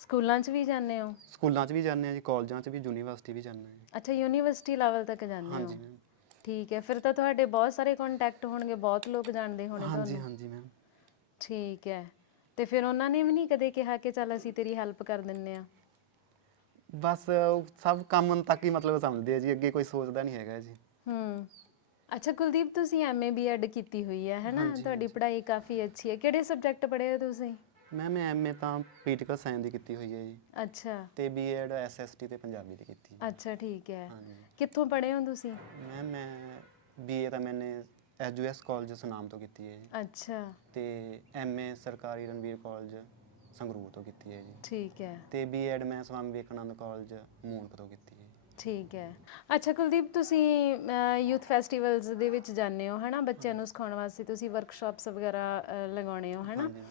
Speaker 2: ਸਕੂਲਾਂ 'ਚ ਵੀ ਜਾਂਦੇ ਹੋ?
Speaker 1: ਸਕੂਲਾਂ 'ਚ ਵੀ ਜਾਂਦੇ ਆ ਜੀ ਕਾਲਜਾਂ 'ਚ ਵੀ ਯੂਨੀਵਰਸਿਟੀ ਵੀ ਜਾਂਦੇ ਆ
Speaker 2: ਅੱਛਾ ਯੂਨੀਵਰਸਿਟੀ ਲੈਵਲ ਤੱਕ ਜਾਂਦੇ
Speaker 1: ਹਾਂਜੀ
Speaker 2: ਹੋ
Speaker 1: ਮੈਮ।
Speaker 2: ਠੀਕ ਹੈ ਫਿਰ ਤਾਂ ਤੁਹਾਡੇ ਬਹੁਤ ਸਾਰੇ ਕੰਟੈਕਟ ਹੋਣਗੇ ਬਹੁਤ ਲੋਕ ਜਾਣਦੇ ਹੋਣੇ
Speaker 1: ਹਾਂਜੀ
Speaker 2: ਤੁਹਾਨੂੰ।
Speaker 1: ਹਾਂਜੀ ਮੈਮ।
Speaker 2: ਠੀਕ ਹੈ ਤੇ ਫਿਰ ਉਹਨਾਂ ਨੇ ਵੀ ਨਹੀਂ ਕਦੇ ਕਿਹਾ ਕਿ ਚੱਲ ਅਸੀਂ ਤੇਰੀ ਹੈਲਪ ਕਰ ਦਿੰਨੇ ਆ
Speaker 1: ਬਸ ਉਹ ਸਭ ਕੰਮ ਤੱਕ ਹੀ ਮਤਲਬ ਸਮਝਦੇ ਆ ਜੀ ਅੱਗੇ ਕੋਈ ਸੋਚਦਾ ਨਹੀਂ ਹੈਗਾ ਜੀ।
Speaker 2: ਹੂੰ। ਅੱਛਾ ਕੁਲਦੀਪ ਤੁਸੀਂ ਐਮਏ ਬੀਐਡ ਕੀਤੀ ਹੋਈ ਹੈ ਹੈ ਨਾ? ਤੁਹਾਡੀ ਪੜ੍ਹਾਈ ਕਾਫੀ ਅੱਛੀ ਹੈ। ਕਿਹੜੇ ਸਬਜੈਕਟ ਪੜ੍ਹੇ ਹੋ ਤੁਸੀਂ?
Speaker 1: ਮੈਮ ਮੈਂ ਐਮਏ ਤਾਂ ਪੋਲੀਟੀਕਲ ਸਾਇੰਸ ਦੀ ਕੀਤੀ ਹੋਈ ਹੈ ਜੀ।
Speaker 2: ਅੱਛਾ।
Speaker 1: ਤੇ ਬੀਐਡ ਐਸਐਸਟੀ ਤੇ ਪੰਜਾਬੀ ਦੀ ਕੀਤੀ। ਹੈ।
Speaker 2: ਅੱਛਾ ਠੀਕ ਹੈ।
Speaker 1: ਹਾਂਜੀ।
Speaker 2: ਕਿੱਥੋਂ ਪੜ੍ਹੇ ਹੋ ਤੁਸੀਂ?
Speaker 1: ਮੈਮ ਮੈਂ ਬੀਏ ਤਾਂ ਮੈਨੇ ਐਸਯੂਐਸ ਕਾਲਜ ਸੁਨਾਮ ਤੋਂ ਕੀਤੀ ਹੈ ਜੀ।
Speaker 2: ਅੱਛਾ।
Speaker 1: ਤੇ ਐਮਏ ਸਰਕਾਰੀ ਰਣਵੀਰ ਕਾਲਜ ਸੰਗਰੂਰ ਤੋਂ ਕੀਤੀ ਹੈ ਜੀ।
Speaker 2: ਠੀਕ ਹੈ।
Speaker 1: ਤੇ ਬੀਐਡ ਮੈਂ ਸਵਾਮੀ ਵਿਵੇਕਾਨੰਦ ਕਾਲਜ ਮੂਨਕ ਤੋਂ ਕੀਤੀ ਹੈ
Speaker 2: ਠੀਕ ਹੈ। ਅੱਛਾ ਕੁਲਦੀਪ ਤੁਸੀਂ ਯੂਥ ਫੈਸਟੀਵਲਸ ਦੇ ਵਿੱਚ ਜਾਂਦੇ ਹੋ ਹਨਾ? ਬੱਚਿਆਂ ਨੂੰ ਸਿਖਾਉਣ ਵਾਸਤੇ ਤੁਸੀਂ ਵਰਕਸ਼ਾਪਸ ਵਗੈਰਾ ਅ, ਲਗਾਉਣੇ ਹੋ ਹਨਾ?
Speaker 1: ਹਾਂਜੀ।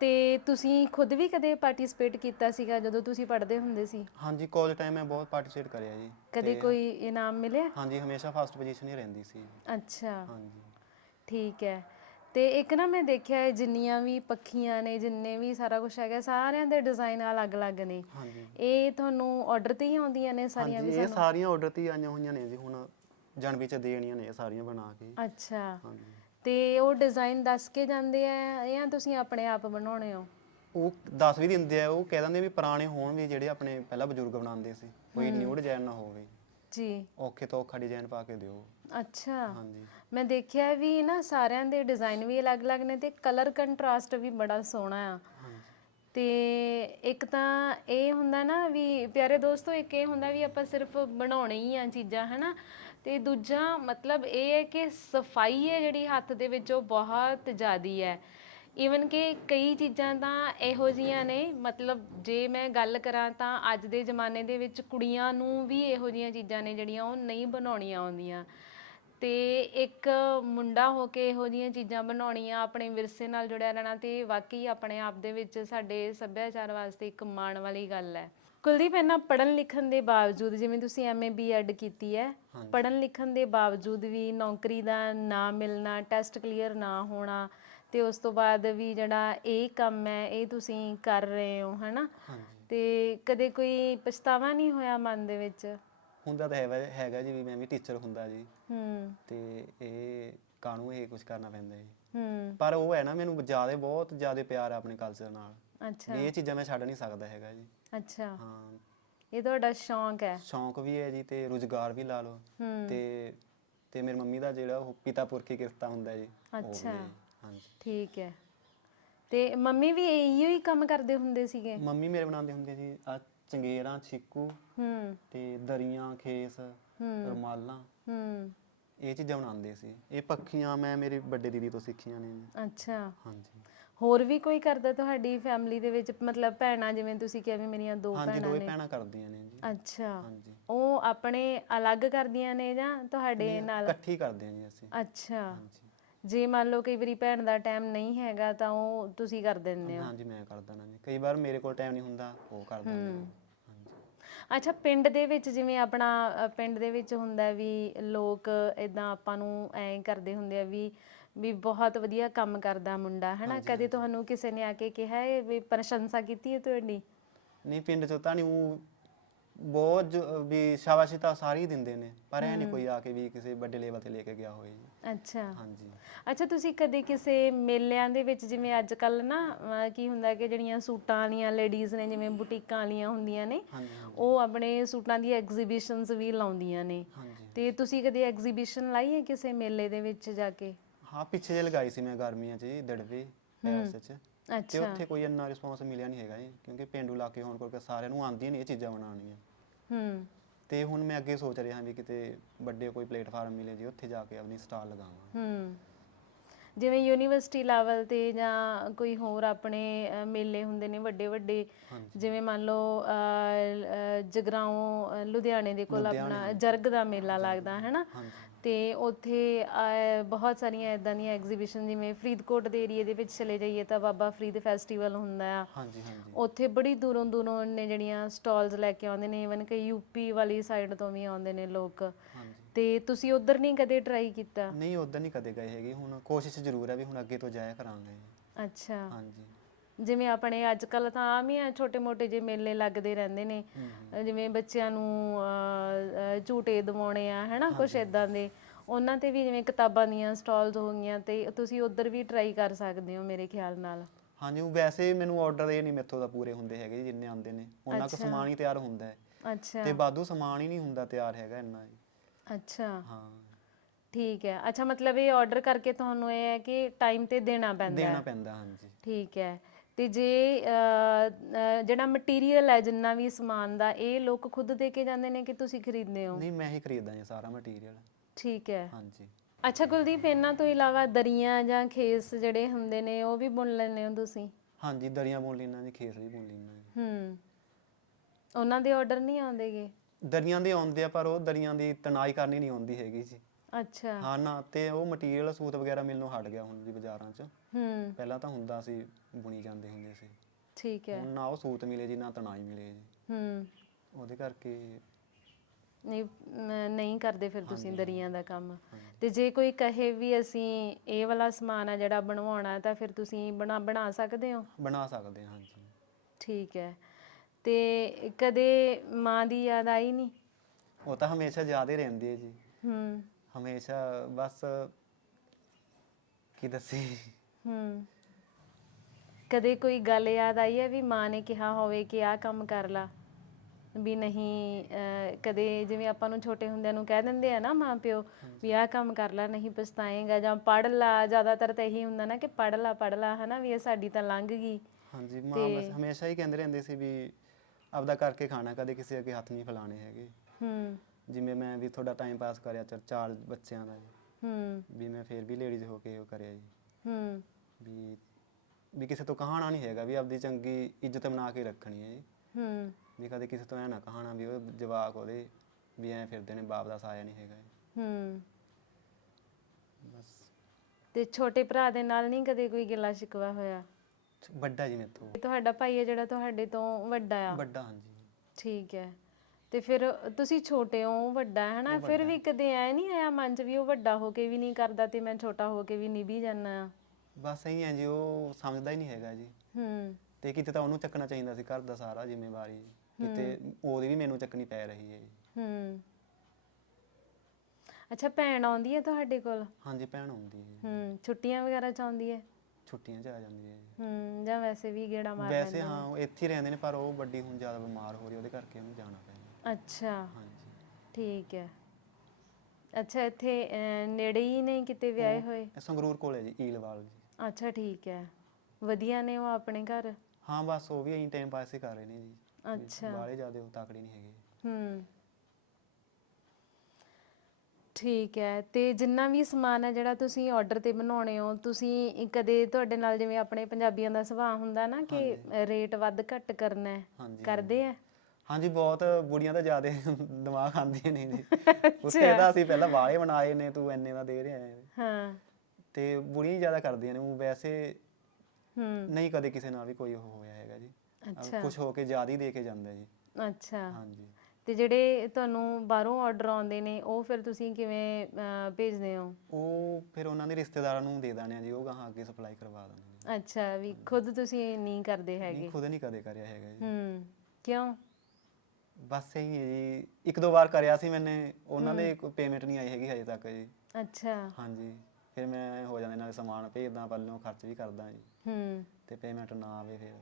Speaker 2: ਤੇ ਤੁਸੀਂ ਖੁਦ ਵੀ ਕਦੇ ਪਾਰਟਿਸਿਪੇਟ ਕੀਤਾ ਸੀਗਾ ਜਦੋਂ ਤੁਸੀਂ ਪੜ੍ਹਦੇ ਹੁੰਦੇ ਸੀ?
Speaker 1: ਹਾਂਜੀ ਕਾਲਜ ਟਾਈਮ ਮੈਂ ਬਹੁਤ ਪਾਰਟਿਸਿਪੇਟ ਕਰਿਆ ਜੀ।
Speaker 2: ਕਦੇ
Speaker 1: ਤੇ
Speaker 2: ਕੋਈ ਇਨਾਮ ਮਿਲਿਆ?
Speaker 1: ਹਾਂਜੀ ਹਮੇਸ਼ਾ ਫਸਟ ਪੋਜੀਸ਼ਨ ਹੀ ਰਹਿੰਦੀ ਸੀ।
Speaker 2: ਅੱਛਾ।
Speaker 1: ਹਾਂਜੀ।
Speaker 2: ਠੀਕ ਹੈ। ਤੇ ਇੱਕ ਨਾ ਮੈਂ ਦੇਖਿਆ ਹੈ ਜਿੰਨੀਆਂ ਵੀ ਪੱਖੀਆਂ ਨੇ ਜਿੰਨੇ ਵੀ ਸਾਰਾ ਕੁਝ ਹੈਗਾ ਸਾਰਿਆਂ ਦੇ ਡਿਜ਼ਾਈਨ ਅਲੱਗ-ਅਲੱਗ ਨੇ।
Speaker 1: ਹਾਂਜੀ।
Speaker 2: ਇਹ ਤੁਹਾਨੂੰ ਆਰਡਰ ਤੇ ਹੀ ਆਉਂਦੀਆਂ ਨੇ ਸਾਰੀਆਂ
Speaker 1: ਹਾਂਜੀ
Speaker 2: ਵੀ
Speaker 1: ਇਹ ਸਾਰੀਆਂ ਆਰਡਰ ਤੇ ਹੀ ਆਈਆਂ ਹੋਈਆਂ ਨੇ ਜੀ ਹੁਣ ਜਨਵਰੀ ਚ ਦੇਣੀਆਂ ਨੇ ਇਹ ਸਾਰੀਆਂ ਬਣਾ ਕੇ।
Speaker 2: ਅੱਛਾ।
Speaker 1: ਹਾਂਜੀ।
Speaker 2: ਤੇ ਉਹ ਡਿਜ਼ਾਈਨ ਦੱਸ ਕੇ ਜਾਂਦੇ ਆ ਜਾਂ ਤੁਸੀਂ ਆਪਣੇ ਆਪ ਬਣਾਉਣੇ ਹੋ?
Speaker 1: ਉਹ ਦੱਸ ਵੀ ਦਿੰਦੇ ਆ ਉਹ ਕਹਿ ਦਿੰਦੇ ਵੀ ਪੁਰਾਣੇ ਹੋਣ ਵੀ ਜਿਹੜੇ ਆਪਣੇ ਪਹਿਲਾਂ ਬਜ਼ੁਰਗ ਬਣਾਉਂਦੇ ਸੀ ਕੋਈ ਨਿਊ ਡਿਜ਼ਾਈਨ ਨਾ ਹੋਵੇ।
Speaker 2: ਜੀ।
Speaker 1: ਔਖੇ ਤੋਂ ਔਖਾ ਡਿਜ਼ਾਈਨ ਪਾ ਕੇ ਦਿਓ।
Speaker 2: ਅੱਛਾ।
Speaker 1: ਹਾਂਜੀ।
Speaker 2: ਮੈਂ ਦੇਖਿਆ ਵੀ ਨਾ ਸਾਰਿਆਂ ਦੇ ਡਿਜ਼ਾਈਨ ਵੀ ਅਲੱਗ-ਅਲੱਗ ਨੇ ਤੇ ਕਲਰ ਕੰਟਰਾਸਟ ਵੀ ਬੜਾ ਸੋਹਣਾ ਆ। ਤੇ ਇੱਕ ਤਾਂ ਇਹ ਹੁੰਦਾ ਨਾ ਵੀ ਪਿਆਰੇ ਦੋਸਤੋ ਇੱਕ ਇਹ ਹੁੰਦਾ ਵੀ ਆਪਾਂ ਸਿਰਫ ਬਣਾਉਣੇ ਹੀ ਆ ਚੀਜ਼ਾਂ ਹਨਾ? ਤੇ ਦੂਜਾ ਮਤਲਬ ਇਹ ਹੈ ਕਿ ਸਫ਼ਾਈ ਹੈ ਜਿਹੜੀ ਹੱਥ ਦੇ ਵਿੱਚ ਉਹ ਬਹੁਤ ਜ਼ਿਆਦੀ ਹੈ। ਈਵਨ ਕਿ ਕਈ ਚੀਜ਼ਾਂ ਤਾਂ ਇਹੋ ਜੀਆਂ ਨੇ, ਮਤਲਬ ਜੇ ਮੈਂ ਗੱਲ ਕਰਾਂ ਤਾਂ ਅੱਜ ਦੇ ਜ਼ਮਾਨੇ ਦੇ ਵਿੱਚ ਕੁੜੀਆਂ ਨੂੰ ਵੀ ਇਹੋ ਜੀਆਂ ਚੀਜ਼ਾਂ ਨੇ ਜਿਹੜੀਆਂ ਉਹ ਨਹੀਂ ਬਣਾਉਣੀਆਂ ਆਉਂਦੀਆਂ। ਤੇ ਇੱਕ ਮੁੰਡਾ ਹੋ ਕੇ ਇਹੋ ਜਿਹੀਆਂ ਚੀਜ਼ਾਂ ਬਣਾਉਣੀਆਂ ਆਪਣੇ ਵਿਰਸੇ ਨਾਲ ਜੁੜਿਆ ਰਹਿਣਾ ਤੇ ਵਾਕਈ ਆਪਣੇ ਆਪ ਦੇ ਵਿੱਚ ਸਾਡੇ ਸੱਭਿਆਚਾਰ ਵਾਸਤੇ ਇੱਕ ਮਾਣ ਵਾਲੀ ਗੱਲ ਹੈ। ਕੁਲਦੀਪ ਇਹਨਾਂ ਪੜਨ ਲਿਖਣ ਦੇ ਬਾਵਜੂਦ ਜਿਵੇਂ ਤੁਸੀਂ ਐਮਏ ਬੀਐਡ ਕੀਤੀ ਹੈ। ਪੜਨ ਲਿਖਣ ਦੇ ਬਾਵਜੂਦ ਵੀ ਨੌਕਰੀ ਦਾ ਨਾ ਮਿਲਣਾ ਟੈਸਟ ਕਲੀਅਰ ਨਾ ਹੋਣਾ ਤੇ ਉਸ ਤੋਂ ਬਾਅਦ ਵੀ ਜਿਹੜਾ ਇਹ ਕੰਮ ਹੈ ਇਹ ਤੁਸੀਂ ਕਰ ਰਹੇ ਹੋ ਹਨਾ? ਤੇ ਕਦੇ ਕੋਈ ਪਛਤਾਵਾ ਨਹੀਂ ਹੋਇਆ ਮਨ ਦੇ ਵਿੱਚ?
Speaker 1: ਹੁੰਦਾ ਤਾਂ ਹੈਗਾ ਹੈਗਾ ਜੀ ਵੀ ਮੈਂ ਵੀ ਟੀਚਰ ਹੁੰਦਾ ਜੀ।
Speaker 2: ਹੂੰ।
Speaker 1: ਤੇ ਇਹ ਕਾਹਨੂੰ ਇਹ ਕੁਝ ਕਰਨਾ ਪੈਂਦਾ ਜੀ।
Speaker 2: ਹੂੰ।
Speaker 1: ਪਰ ਉਹ ਹੈ ਨਾ ਮੈਨੂੰ ਜ਼ਿਆਦਾ ਬਹੁਤ ਜ਼ਿਆਦਾ ਪਿਆਰ ਹੈ ਆਪਣੇ ਕਲਚਰ ਨਾਲ।
Speaker 2: ਅੱਛਾ।
Speaker 1: ਇਹ ਚੀਜ਼ਾਂ ਮੈਂ ਛੱਡ ਨਹੀਂ ਸਕਦਾ ਹੈਗਾ ਜੀ।
Speaker 2: ਅੱਛਾ।
Speaker 1: ਹਾਂ।
Speaker 2: ਇਹ ਤੁਹਾਡਾ ਸ਼ੌਂਕ ਹੈ?
Speaker 1: ਸ਼ੌਂਕ ਵੀ ਹੈ ਜੀ ਤੇ ਰੁਜ਼ਗਾਰ ਵੀ ਲਾ ਲਓ।
Speaker 2: ਹੂੰ।
Speaker 1: ਤੇ ਤੇ ਮੇਰੀ ਮੰਮੀ ਦਾ ਜਿਹੜਾ ਉਹ ਪਿਤਾ ਪੁਰਖੀ ਕਿਰਤਾ ਹੁੰਦਾ ਜੀ। ਉਹ ਵੀ
Speaker 2: ਅੱਛਾ।
Speaker 1: ਹਾਂਜੀ।
Speaker 2: ਠੀਕ ਹੈ। ਤੇ ਮੰਮੀ ਵੀ ਇਹੋ ਹੀ ਕੰਮ ਕਰਦੇ ਹੁੰਦੇ ਸੀਗੇ?
Speaker 1: ਮੰਮੀ ਮੇਰੇ ਬਣਾਉਂਦੇ ਹੁੰਦੇ ਸੀ ਆ ਚੰਗੇਰਾਂ ਛਿੱਕੂ
Speaker 2: ਹੂੰ।
Speaker 1: ਤੇ ਦਰੀਆਂ ਖੇਸ
Speaker 2: ਹੂੰ।
Speaker 1: ਰੁਮਾਲਾਂ।
Speaker 2: ਹੂੰ।
Speaker 1: ਇਹ ਚੀਜ਼ਾਂ ਬਣਾਉਂਦੇ ਸੀ। ਇਹ ਪੱਖੀਆਂ ਮੈਂ ਮੇਰੀ ਵੱਡੇ ਦੀਦੀ ਤੋਂ ਸਿੱਖੀਆਂ ਨੇ ਜੀ।
Speaker 2: ਅੱਛਾ।
Speaker 1: ਹਾਂਜੀ।
Speaker 2: ਹੋਰ ਵੀ ਕੋਈ ਕਰਦਾ ਤੁਹਾਡੀ ਫੈਮਿਲੀ ਦੇ ਵਿੱਚ? ਮਤਲਬ ਭੈਣਾਂ ਜਿਵੇਂ ਤੁਸੀਂ ਕਿਹਾ ਵੀ ਮੇਰੀਆਂ ਦੋ
Speaker 1: ਹਾਂਜੀ
Speaker 2: ਭੈਣਾਂ
Speaker 1: ਦੋਵੇਂ
Speaker 2: ਨੇ।
Speaker 1: ਭੈਣਾਂ ਕਰਦੀਆਂ ਨੇ ਜੀ।
Speaker 2: ਅੱਛਾ।
Speaker 1: ਹਾਂਜੀ।
Speaker 2: ਉਹ ਆਪਣੇ ਅਲੱਗ ਕਰਦੀਆਂ ਨੇ ਜਾਂ ਤੁਹਾਡੇ ਨਾਲ?
Speaker 1: ਇਕੱਠੀ ਕਰਦੇ ਹਾਂ ਜੀ ਅਸੀਂ।
Speaker 2: ਅੱਛਾ।
Speaker 1: ਹਾਂਜੀ।
Speaker 2: ਜੇ ਮੰਨ ਲਓ ਕਈ ਵਾਰੀ ਭੈਣ ਦਾ ਟਾਈਮ ਨਹੀਂ ਹੈਗਾ ਤਾਂ ਉਹ ਤੁਸੀਂ ਕਰ ਦਿੰਦੇ ਹੋ?
Speaker 1: ਹਾਂਜੀ ਮੈਂ ਕਰਦਾ ਨਾ ਜੀ। ਕਈ ਵਾਰ ਮੇਰੇ ਕੋਲ ਟਾਈਮ ਨਹੀਂ ਹੁੰਦਾ ਉਹ ਕਰ ਦਿੰਦੇ ਨੇ। ਹਾਂਜੀ।
Speaker 2: ਅੱਛਾ ਪਿੰਡ ਦੇ ਵਿੱਚ ਜਿਵੇਂ ਆਪਣਾ ਅ, ਪਿੰਡ ਦੇ ਵਿੱਚ ਹੁੰਦਾ ਵੀ ਲੋਕ ਇਦਾਂ ਆਪਾਂ ਨੂੰ ਐਂ ਕਰਦੇ ਹੁੰਦੇ ਆ ਵੀ ਵੀ ਬਹੁਤ ਵਧੀਆ ਕੰਮ ਕਰਦਾ ਮੁੰਡਾ ਹਨਾ? ਕਦੇ ਤੁਹਾਨੂੰ ਕਿਸੇ ਨੇ ਆ ਕੇ ਕਿਹਾ ਹੈ ਵੀ ਪ੍ਰਸ਼ੰਸਾ ਕੀਤੀ ਹੈ ਤੁਹਾਡੀ?
Speaker 1: ਨਹੀਂ ਪਿੰਡ ਚ ਤਾਂ ਨਹੀਂ ਉਹ ਬਹੁਤ ਜ- ਵੀ ਸ਼ਾਬਾਸ਼ੀ ਤਾਂ ਸਾਰੇ ਹੀ ਦਿੰਦੇ ਨੇ ਪਰ ਇਹ ਨਹੀਂ ਕੋਈ ਆ ਕੇ ਵੀ ਕਿਸੇ ਵੱਡੇ ਲੈਵਲ ਤੇ ਲੈ ਕੇ ਗਿਆ ਹੋਵੇ ਜੀ।
Speaker 2: ਅੱਛਾ।
Speaker 1: ਹਾਂਜੀ।
Speaker 2: ਅੱਛਾ ਤੁਸੀਂ ਕਦੇ ਕਿਸੇ ਮੇਲਿਆਂ ਦੇ ਵਿੱਚ ਜਿਵੇਂ ਅੱਜ ਕੱਲ ਨਾ ਕੀ ਹੁੰਦਾ ਕਿ ਜਿਹੜੀਆਂ ਸੂਟਾਂ ਵਾਲੀਆਂ ਲੇਡੀਜ਼ ਨੇ ਜਿਵੇਂ ਬੁਟੀਕਾਂ ਵਾਲੀਆਂ ਹੁੰਦੀਆਂ ਨੇ
Speaker 1: ਹਾਂਜੀ ਹਾਂਜੀ।
Speaker 2: ਉਹ ਆਪਣੇ ਸੂਟਾਂ ਦੀ ਐਗਜ਼ੀਬਿਸ਼ਨਸ ਵੀ ਲਾਉਂਦੀਆਂ ਨੇ।
Speaker 1: ਹਾਂਜੀ
Speaker 2: ਤੇ ਤੁਸੀਂ ਕਦੇ ਐਗਜ਼ੀਬਿਸ਼ਨ ਲਾਈ ਹੈ ਕਿਸੇ ਮੇਲੇ ਦੇ ਵਿੱਚ ਜਾ ਕੇ?
Speaker 1: ਹਾਂ ਪਿੱਛੇ ਜੇ ਲਗਾਈ ਸੀ ਮੈਂ ਗਰਮੀਆਂ 'ਚ ਜੀ ਦੜਵੇ ਪੈਰਸ 'ਚ। ਤੇ
Speaker 2: ਅੱਛਾ।
Speaker 1: ਉੱਥੇ ਕੋਈ ਇੰਨਾ ਰਿਸਪੌਂਸ ਮਿਲਿਆ ਨਹੀਂ ਹੈਗਾ ਜੀ ਕਿਉਂਕਿ ਪਿੰਡੂ ਇਲਾਕੇ ਹੋਣ ਕਰਕੇ ਸਾਰਿਆਂ ਨੂੰ ਆਉਂਦੀਆਂ ਨੇ ਇਹ ਚੀਜ਼ਾਂ ਬਣਾਉਣੀਆਂ।
Speaker 2: ਹੂੰ।
Speaker 1: ਤੇ ਹੁਣ ਮੈਂ ਅੱਗੇ ਸੋਚ ਰਿਹਾ ਵੀ ਕਿਤੇ ਵੱਡੇ ਕੋਈ ਪਲੇਟਫਾਰਮ ਮਿਲੇ ਜੀ ਉੱਥੇ ਜਾ ਕੇ ਆਪਣੀ ਸਟਾਲ ਲਗਾਵਾਂ।
Speaker 2: ਹੂੰ। ਜਿਵੇਂ ਯੂਨੀਵਰਸਿਟੀ ਲੈਵਲ ਤੇ ਜਾਂ ਕੋਈ ਹੋਰ ਆਪਣੇ ਅ, ਮੇਲੇ ਹੁੰਦੇ ਨੇ ਵੱਡੇ ਵੱਡੇ ਜਿਵੇਂ ਮੰਨ ਲਓ ਅ, ਅ, ਜਗਰਾਓਂ ਅ, ਲੁਧਿਆਣੇ ਦੇ ਕੋਲ ਆਪਣਾ ਜਰਗ ਦਾ ਮੇਲਾ ਲੱਗਦਾ ਹੈ ਨਾ ਤੇ ਉੱਥੇ ਅ, ਬਹੁਤ ਸਾਰੀਆਂ ਇਦਾਂ ਦੀਆਂ ਐਗਜ਼ੀਬਿਸ਼ਨ ਜਿਵੇਂ ਫਰੀਦਕੋਟ ਦੇ ਏਰੀਏ ਦੇ ਵਿੱਚ ਚਲੇ ਜਾਈਏ ਤਾਂ ਬਾਬਾ ਫਰੀਦ ਫੈਸਟੀਵਲ ਹੁੰਦਾ ਆ।
Speaker 1: ਹਾਂਜੀ ਹਾਂਜੀ।
Speaker 2: ਉੱਥੇ ਬੜੀ ਦੂਰੋਂ ਦੂਰੋਂ ਨੇ ਜਿਹੜੀਆਂ ਸਟਾਲਸ ਲੈ ਕੇ ਆਉਂਦੇ ਨੇ ਇਵਨ ਕਿ ਯੂਪੀ ਵਾਲੀ ਸਾਈਡ ਤੋਂ ਵੀ ਆਉਂਦੇ ਨੇ ਲੋਕ।
Speaker 1: ਹਾਂਜੀ।
Speaker 2: ਤੇ ਤੁਸੀਂ ਉਧਰ ਨਹੀਂ ਕਦੇ ਟਰਾਈ ਕੀਤਾ?
Speaker 1: ਨਹੀਂ ਉਧਰ ਨਹੀਂ ਕਦੇ ਗਏ ਹੈਗੇ। ਹੁਣ ਕੋਸ਼ਿਸ਼ ਜ਼ਰੂਰ ਹੈ ਵੀ ਹੁਣ ਅੱਗੇ ਤੋਂ ਜਾਇਆ ਕਰਾਂਗੇ।
Speaker 2: ਅੱਛਾ।
Speaker 1: ਹਾਂਜੀ।
Speaker 2: ਜਿਵੇਂ ਆਪਣੇ ਅੱਜ ਕੱਲ ਤਾਂ ਆਮ ਹੀ ਆ ਛੋਟੇ ਮੋਟੇ ਜਿਹੇ ਮੇਲੇ ਲੱਗਦੇ ਰਹਿੰਦੇ ਨੇ। ਜਿਵੇਂ ਬੱਚਿਆਂ ਨੂੰ ਅਹ, ਅਹ, ਝੂਟੇ ਦਿਵਾਉਣੇ ਆ ਹੈਨਾ ਕੁਛ ਇਦਾਂ ਦੇ। ਉਹਨਾਂ ਤੇ ਵੀ ਜਿਵੇਂ ਕਿਤਾਬਾਂ ਦੀਆਂ ਸਟਾਲਸ ਹੋ ਗਈਆਂ ਤੇ ਤੁਸੀਂ ਉਧਰ ਵੀ ਟਰਾਈ ਕਰ ਸਕਦੇ ਹੋ ਮੇਰੇ ਖਿਆਲ ਨਾਲ।
Speaker 1: ਹਾਂਜੀ ਉਹ ਵੈਸੇ ਮੈਨੂੰ ਆਰਡਰ ਇਹ ਨਹੀਂ ਮੈਥੋਂ ਦਾ ਪੂਰੇ ਹੁੰਦੇ ਹੈਗੇ ਜੀ, ਜਿੰਨੇ ਆਉਂਦੇ ਨੇ। ਉਹਨਾਂ ਕੁ ਸਮਾਨ ਹੀ ਤਿਆਰ ਹੁੰਦਾ ਹੈ।
Speaker 2: ਅੱਛਾ।
Speaker 1: ਤੇ ਬਾਦੂ ਸਮਾਨ ਹੀ ਨਹੀਂ ਹੁੰਦਾ ਤਿਆਰ ਹੈਗਾ ਇੰਨਾ ਜੀ।
Speaker 2: ਅੱਛਾ।
Speaker 1: ਹਾਂ।
Speaker 2: ਠੀਕ ਹੈ। ਅੱਛਾ ਮਤਲਬ ਇਹ ਆਰਡਰ ਕਰਕੇ ਤੁਹਾਨੂੰ ਇਹ ਹੈ ਕਿ ਟਾਈਮ ਤੇ ਦੇਣਾ ਪੈਂਦਾ
Speaker 1: ਦੇਣਾ
Speaker 2: ਹੈ
Speaker 1: ਪੈਂਦਾ ਹਾਂਜੀ।
Speaker 2: ਠੀਕ ਹੈ। ਤੇ ਜੇ ਅਹ, ਅਹ, ਜਿਹੜਾ ਮਟੀਰੀਅਲ ਹੈ ਜਿੰਨਾ ਵੀ ਸਮਾਨ ਦਾ ਇਹ ਲੋਕ ਖੁਦ ਦੇ ਕੇ ਜਾਂਦੇ ਨੇ ਕਿ ਤੁਸੀਂ ਖਰੀਦਦੇ ਹੋ?
Speaker 1: ਨਹੀਂ ਮੈਂ ਹੀ ਖਰੀਦਦਾ ਜੀ ਸਾਰਾ ਮਟੀਰੀਅਲ
Speaker 2: ਠੀਕ ਹੈ।
Speaker 1: ਹਾਂਜੀ।
Speaker 2: ਅੱਛਾ ਕੁਲਦੀਪ ਇਹਨਾਂ ਤੋਂ ਇਲਾਵਾ ਦਰੀਆਂ ਜਾਂ ਖੇਸ ਜਿਹੜੇ ਹੁੰਦੇ ਨੇ ਉਹ ਵੀ ਬੁਣ ਲੈਂਦੇ ਹੋ ਤੁਸੀਂ?
Speaker 1: ਹਾਂਜੀ ਦਰੀਆਂ ਬੁਣ ਲੈਣਾ ਜੀ ਖੇਸ ਵੀ ਬੁਣ ਲੈਣਾ
Speaker 2: ਹੂੰ। ਉਹਨਾਂ ਦੇ ਆਰਡਰ ਨਹੀਂ ਆਉਂਦੇਗੇ?
Speaker 1: ਦਰੀਆਂ ਦੇ ਆਉਂਦੇ ਆ ਪਰ ਉਹ ਦਰੀਆਂ ਦੀ ਤਨਾਈ ਕਰਨੀ ਨਹੀਂ ਆਉਂਦੀ ਹੈਗੀ ਜੀ।
Speaker 2: ਅੱਛਾ।
Speaker 1: ਹਾਂ ਨਾ ਤੇ ਉਹ ਮਟੀਰੀਅਲ ਸੂਤ ਵਗੈਰਾ ਮਿਲਣੋਂ ਹਟ ਗਿਆ ਹੁਣ ਜੀ ਬਾਜ਼ਾਰਾਂ 'ਚ।
Speaker 2: ਹੂੰ।
Speaker 1: ਪਹਿਲਾਂ ਤਾਂ ਹੁੰਦਾ ਸੀ ਬੁਣੀ ਜਾਂਦੇ ਹੁੰਦੇ ਸੀ।
Speaker 2: ਠੀਕ ਹੈ।
Speaker 1: ਹੁਣ ਨਾ ਉਹ ਸੂਤ ਮਿਲੇ ਜੀ ਨਾ ਤਨਾਈ ਮਿਲੇ ਜੀ।
Speaker 2: ਹੂੰ।
Speaker 1: ਉਹਦੇ ਕਰਕੇ
Speaker 2: ਨਹੀਂ ਮ- ਨਹੀਂ ਕਰਦੇ ਫਿਰ ਤੁਸੀਂ ਦਰੀਆਂ ਦਾ ਕੰਮ। ਤੇ ਜੇ ਕੋਈ ਕਹੇ ਵੀ ਅਸੀਂ ਇਹ ਵਾਲਾ ਸਮਾਨ ਆ ਜਿਹੜਾ ਬਣਵਾਉਣਾ ਤਾਂ ਫਿਰ ਤੁਸੀਂ ਬਣਾ ਬਣਾ ਸਕਦੇ ਹੋ?
Speaker 1: ਬਣਾ ਸਕਦੇ ਹਾਂ ਹਾਂਜੀ।
Speaker 2: ਠੀਕ ਹੈ। ਤੇ ਕਦੇ ਮਾਂ ਦੀ ਯਾਦ ਆਈ ਨਹੀਂ?
Speaker 1: ਉਹ ਤਾਂ ਹਮੇਸ਼ਾ ਯਾਦ ਹੀ ਰਹਿੰਦੀ ਹੈ ਜੀ।
Speaker 2: ਹੂੰ।
Speaker 1: ਹਮੇਸ਼ਾ ਬਸ ਕੀ ਦੱਸੀ
Speaker 2: ਹੂੰ। ਕਦੇ ਕੋਈ ਗੱਲ ਯਾਦ ਆਈ ਹੈ ਵੀ ਮਾਂ ਨੇ ਕਿਹਾ ਹੋਵੇ ਕਿ ਆਹ ਕੰਮ ਕਰ ਲਾ? ਵੀ ਨਹੀਂ ਅਹ, ਕਦੇ ਜਿਵੇਂ ਆਪਾਂ ਨੂੰ ਛੋਟੇ ਹੁੰਦਿਆਂ ਨੂੰ ਕਹਿ ਦਿੰਦੇ ਆ ਨਾ ਮਾਂ ਪਿਓ ਵੀ ਆਹ ਕੰਮ ਕਰ ਲਾ ਨਹੀਂ ਪਛਤਾਏਗਾ ਜਾਂ ਪੜ ਲਾ ਜ਼ਿਆਦਾਤਰ ਤਾਂ ਇਹੀ ਹੁੰਦਾ ਨਾ ਕਿ ਪੜ ਲਾ ਪੜ ਲਾ ਹਨਾ ਵੀ ਇਹ ਸਾਡੀ ਤਾਂ ਲੰਘ ਗਈ।
Speaker 1: ਹਾਂਜੀ ਮਾਂ ਬਸ ਹਮੇਸ਼ਾ ਹੀ ਕਹਿੰਦੇ ਰਹਿੰਦੇ ਸੀ ਵੀ ਆਪਦਾ ਕਰਕੇ ਖਾਣਾ ਕਦੇ ਕਿਸੇ ਅੱਗੇ ਹੱਥ ਨਹੀਂ ਫੈਲਾਣੇ ਹੈਗੇ।
Speaker 2: ਹੂੰ।
Speaker 1: ਜਿਵੇਂ ਮੈਂ ਵੀ ਥੋੜਾ ਟਾਈਮ ਪਾਸ ਕਰਿਆ ਚਰ ਚਾਰ ਬੱਚਿਆਂ ਦਾ ਜੀ,
Speaker 2: ਹੂੰ।
Speaker 1: ਵੀ ਮੈਂ ਫਿਰ ਵੀ ਲੇਡੀਜ਼ ਹੋ ਕੇ ਉਹ ਕਰਿਆ ਜੀ।
Speaker 2: ਹੂੰ।
Speaker 1: ਵੀ ਵੀ ਕਿਸੇ ਤੋਂ ਕਹਾਣਾ ਨਹੀਂ ਹੈਗਾ ਵੀ ਆਪਦੀ ਚੰਗੀ ਇੱਜ਼ਤ ਬਣਾ ਕੇ ਰੱਖਣੀ ਹੈ ਜੀ।
Speaker 2: ਹੂੰ।
Speaker 1: ਵੀ ਕਦੇ ਕਿਸੇ ਤੋਂ ਐ ਨਾ ਕਹਾਣਾ ਵੀ ਉਹ ਜਵਾਕ ਉਹਦੇ ਵੀ ਐ ਫਿਰਦੇ ਨੇ ਬਾਪ ਦਾ ਸਾਇਆ ਨਹੀਂ ਹੈਗਾ ਜੀ।
Speaker 2: ਹੂੰ।
Speaker 1: ਬਸ।
Speaker 2: ਤੇ ਛੋਟੇ ਭਰਾ ਦੇ ਨਾਲ ਨਹੀਂ ਕਦੇ ਕੋਈ ਗਿਲਾ ਸ਼ਿਕਵਾ ਹੋਇਆ?
Speaker 1: ਵੱਡਾ ਜੀ ਮੇਰੇ ਤੋਂ
Speaker 2: ਤੁਹਾਡਾ ਭਾਈ ਹੈ ਜਿਹੜਾ ਤੁਹਾਡੇ ਤੋਂ ਵੱਡਾ ਆ?
Speaker 1: ਵੱਡਾ ਹਾਂਜੀ।
Speaker 2: ਠੀਕ ਹੈ। ਤੇ ਫਿਰ ਤੁਸੀਂ ਛੋਟੇ ਹੋ ਉਹ ਵੱਡਾ ਹੈ ਹਨਾ ਫਿਰ ਵੀ ਕਦੇ ਐ ਨਹੀਂ ਆਇਆ ਮਨ 'ਚ ਵੀ ਉਹ ਵੱਡਾ ਹੋ ਕੇ ਵੀ ਨਹੀਂ ਕਰਦਾ ਤੇ ਮੈਂ ਛੋਟਾ ਹੋ ਕੇ ਵੀ ਨਿਭੀ ਜਾਨਾ ਆ
Speaker 1: ਬਸ ਇਹੀ ਹੈ ਜੀ ਉਹ ਸਮਝਦਾ ਹੀ ਨਹੀਂ ਹੈਗਾ ਜੀ।
Speaker 2: ਹੂੰ।
Speaker 1: ਤੇ ਕਿਤੇ ਤਾਂ ਉਹਨੂੰ ਚੱਕਣਾ ਚਾਹੀਦਾ ਸੀ ਘਰ ਦਾ ਸਾਰਾ ਜ਼ਿੰਮੇਵਾਰੀ। ਕਿਤੇ ਉਹਦੀ ਵੀ ਮੈਨੂੰ ਚੱਕਣੀ ਪੈ ਰਹੀ ਹੈ ਜੀ।
Speaker 2: ਹੂੰ। ਅੱਛਾ ਭੈਣ ਆਉਂਦੀ ਹੈ ਤੁਹਾਡੇ ਕੋਲ?
Speaker 1: ਹਾਂਜੀ ਭੈਣ ਹੁੰਦੀ ਹੈ।
Speaker 2: ਹੂੰ ਛੁੱਟੀਆਂ ਵਗੈਰਾ ਚ ਆਉਂਦੀ ਹੈ?
Speaker 1: ਛੁੱਟੀਆਂ 'ਚ ਆ ਜਾਂਦੀ ਹੈ
Speaker 2: ਹੂੰ ਜਾਂ ਵੈਸੇ ਵੀ ਗੇੜਾ ਮਾਰ
Speaker 1: ਵੈਸੇ ਹਾਂ ਉਹ ਇੱਥੇ ਹੀ ਰਹਿੰਦੇ ਨੇ ਪਰ ਉਹ ਵੱਡੀ ਹੁਣ ਜ਼ਿਆਦਾ ਬਿਮਾਰ ਹੋ ਰਹੀ ਉਹਦੇ ਕਰਕੇ ਉਹਨੂੰ ਜਾਣਾ ਪੈਂਦਾ।
Speaker 2: ਅੱਛਾ।
Speaker 1: ਹਾਂਜੀ।
Speaker 2: ਠੀਕ ਹੈ। ਅੱਛਾ ਇੱਥੇ ਅਹ, ਨੇੜੇ ਹੀ ਨੇ ਕਿਤੇ ਵਿਆਹੇ ਹੋਏ?
Speaker 1: ਇਹ ਸੰਗਰੂਰ ਕੋਲ ਹੈ ਜੀ ਈਲਵਾਲ ਜੀ।
Speaker 2: ਅੱਛਾ ਠੀਕ ਹੈ। ਵਧੀਆ ਨੇ ਉਹ ਆਪਣੇ ਘਰ?
Speaker 1: ਹਾਂ ਬਸ ਉਹ ਵੀ ਐਂ ਟਾਈਮ ਪਾਸ ਹੀ ਕਰ ਰਹੇ ਨੇ ਜੀ।
Speaker 2: ਅੱਛਾ।
Speaker 1: ਬਾਹਲੇ ਜ਼ਿਆਦਾ ਉਹ ਤਾਕੜੇ ਨਹੀਂ ਹੈਗੇ।
Speaker 2: ਹੂੰ। ਠੀਕ ਹੈ ਤੇ ਜਿੰਨਾ ਵੀ ਸਮਾਨ ਹੈ ਜਿਹੜਾ ਤੁਸੀਂ ਆਰਡਰ ਤੇ ਬਣਾਉਣੇ ਹੋ ਤੁਸੀਂ ਕਦੇ ਤੁਹਾਡੇ ਨਾਲ ਜਿਵੇਂ ਆਪਣੇ ਪੰਜਾਬੀਆਂ ਦਾ ਸੁਭਾਅ ਹੁੰਦਾ ਨਾ ਕਿ ਰੇਟ ਵੱਧ ਘੱਟ ਕਰਨਾ ਹੈ
Speaker 1: ਹਾਂਜੀ
Speaker 2: ਕਰਦੇ ਆ
Speaker 1: ਹਾਂਜੀ ਬਹੁਤ ਬੁੜੀਆਂ ਤਾਂ ਜ਼ਿਆਦਾ ਦਿਮਾਗ ਖਾਂਦੀਆਂ ਨੇ ਜੀ। ਉੱਥੇ ਤਾਂ ਅਸੀਂ ਪਹਿਲਾਂ ਵਾਲੇ ਬਣਾਏ ਨੇ ਤੂੰ ਇੰਨੇ ਦਾ ਦੇ ਰਿਹਾ ਹੈ।
Speaker 2: ਹਾਂ।
Speaker 1: ਤੇ ਬੁੜੀਆਂ ਹੀ ਜ਼ਿਆਦਾ ਕਰਦੀਆਂ ਨੇ ਉਹ ਵੈਸੇ
Speaker 2: ਹੂੰ।
Speaker 1: ਨਹੀਂ ਕਦੇ ਕਿਸੇ ਨਾਲ ਵੀ ਕੋਈ ਉਹ ਹੋਇਆ ਹੈਗਾ ਜੀ।
Speaker 2: ਅੱਛਾ।
Speaker 1: ਕੁਝ ਹੋ ਕੇ ਜ਼ਿਆਦਾ ਹੀ ਦੇ ਕੇ ਜਾਂਦਾ ਜੀ।
Speaker 2: ਅੱਛਾ।
Speaker 1: ਹਾਂਜੀ।
Speaker 2: ਤੇ ਜਿਹੜੇ ਤੁਹਾਨੂੰ ਬਾਹਰੋਂ ਆਰਡਰ ਆਉਂਦੇ ਨੇ ਉਹ ਫਿਰ ਤੁਸੀਂ ਕਿਵੇਂ ਅਹ, ਭੇਜਦੇ ਹੋ?
Speaker 1: ਉਹ ਫਿਰ ਉਹਨਾਂ ਦੇ ਰਿਸ਼ਤੇਦਾਰਾਂ ਨੂੰ ਦੇ ਦਾਣੇ ਆ ਜੀ ਉਹ ਗਾਹਾਂ ਅੱਗੇ ਸਪਲਾਈ ਕਰਵਾ ਦਿੰਦੇ ਨੇ।
Speaker 2: ਅੱਛਾ ਵੀ ਖੁਦ ਤੁਸੀਂ ਨਹੀਂ ਕਰਦੇ ਹੈਗੇ।
Speaker 1: ਨਹੀਂ ਖੁਦ ਨਹੀਂ ਕਦੇ ਕਰਿਆ ਹੈਗਾ ਜੀ।
Speaker 2: ਹੂੰ ਕਿਉਂ?
Speaker 1: ਬਸ ਇਹੀ ਹੈ ਜੀ ਇੱਕ ਦੋ ਵਾਰ ਕਰਿਆ ਸੀ ਮੈਨੇ ਉਹਨਾਂ ਦੇ ਕੋਈ ਪੇਮੈਂਟ ਨਹੀਂ ਆਈ ਹੈਗੀ ਹਜੇ ਤੱਕ ਜੀ।
Speaker 2: ਅੱਛਾ।
Speaker 1: ਹਾਂਜੀ ਫਿਰ ਮੈਂ ਹੋ ਜਾਂਦੇ ਨਾਲ ਸਮਾਨ ਭੇਜਦਾ ਪੱਲੋਂ ਖਰਚ ਵੀ ਕਰਦਾ ਜੀ।
Speaker 2: ਹੂੰ।
Speaker 1: ਤੇ ਪੇਮੈਂਟ ਨਾ ਆਵੇ ਫਿਰ।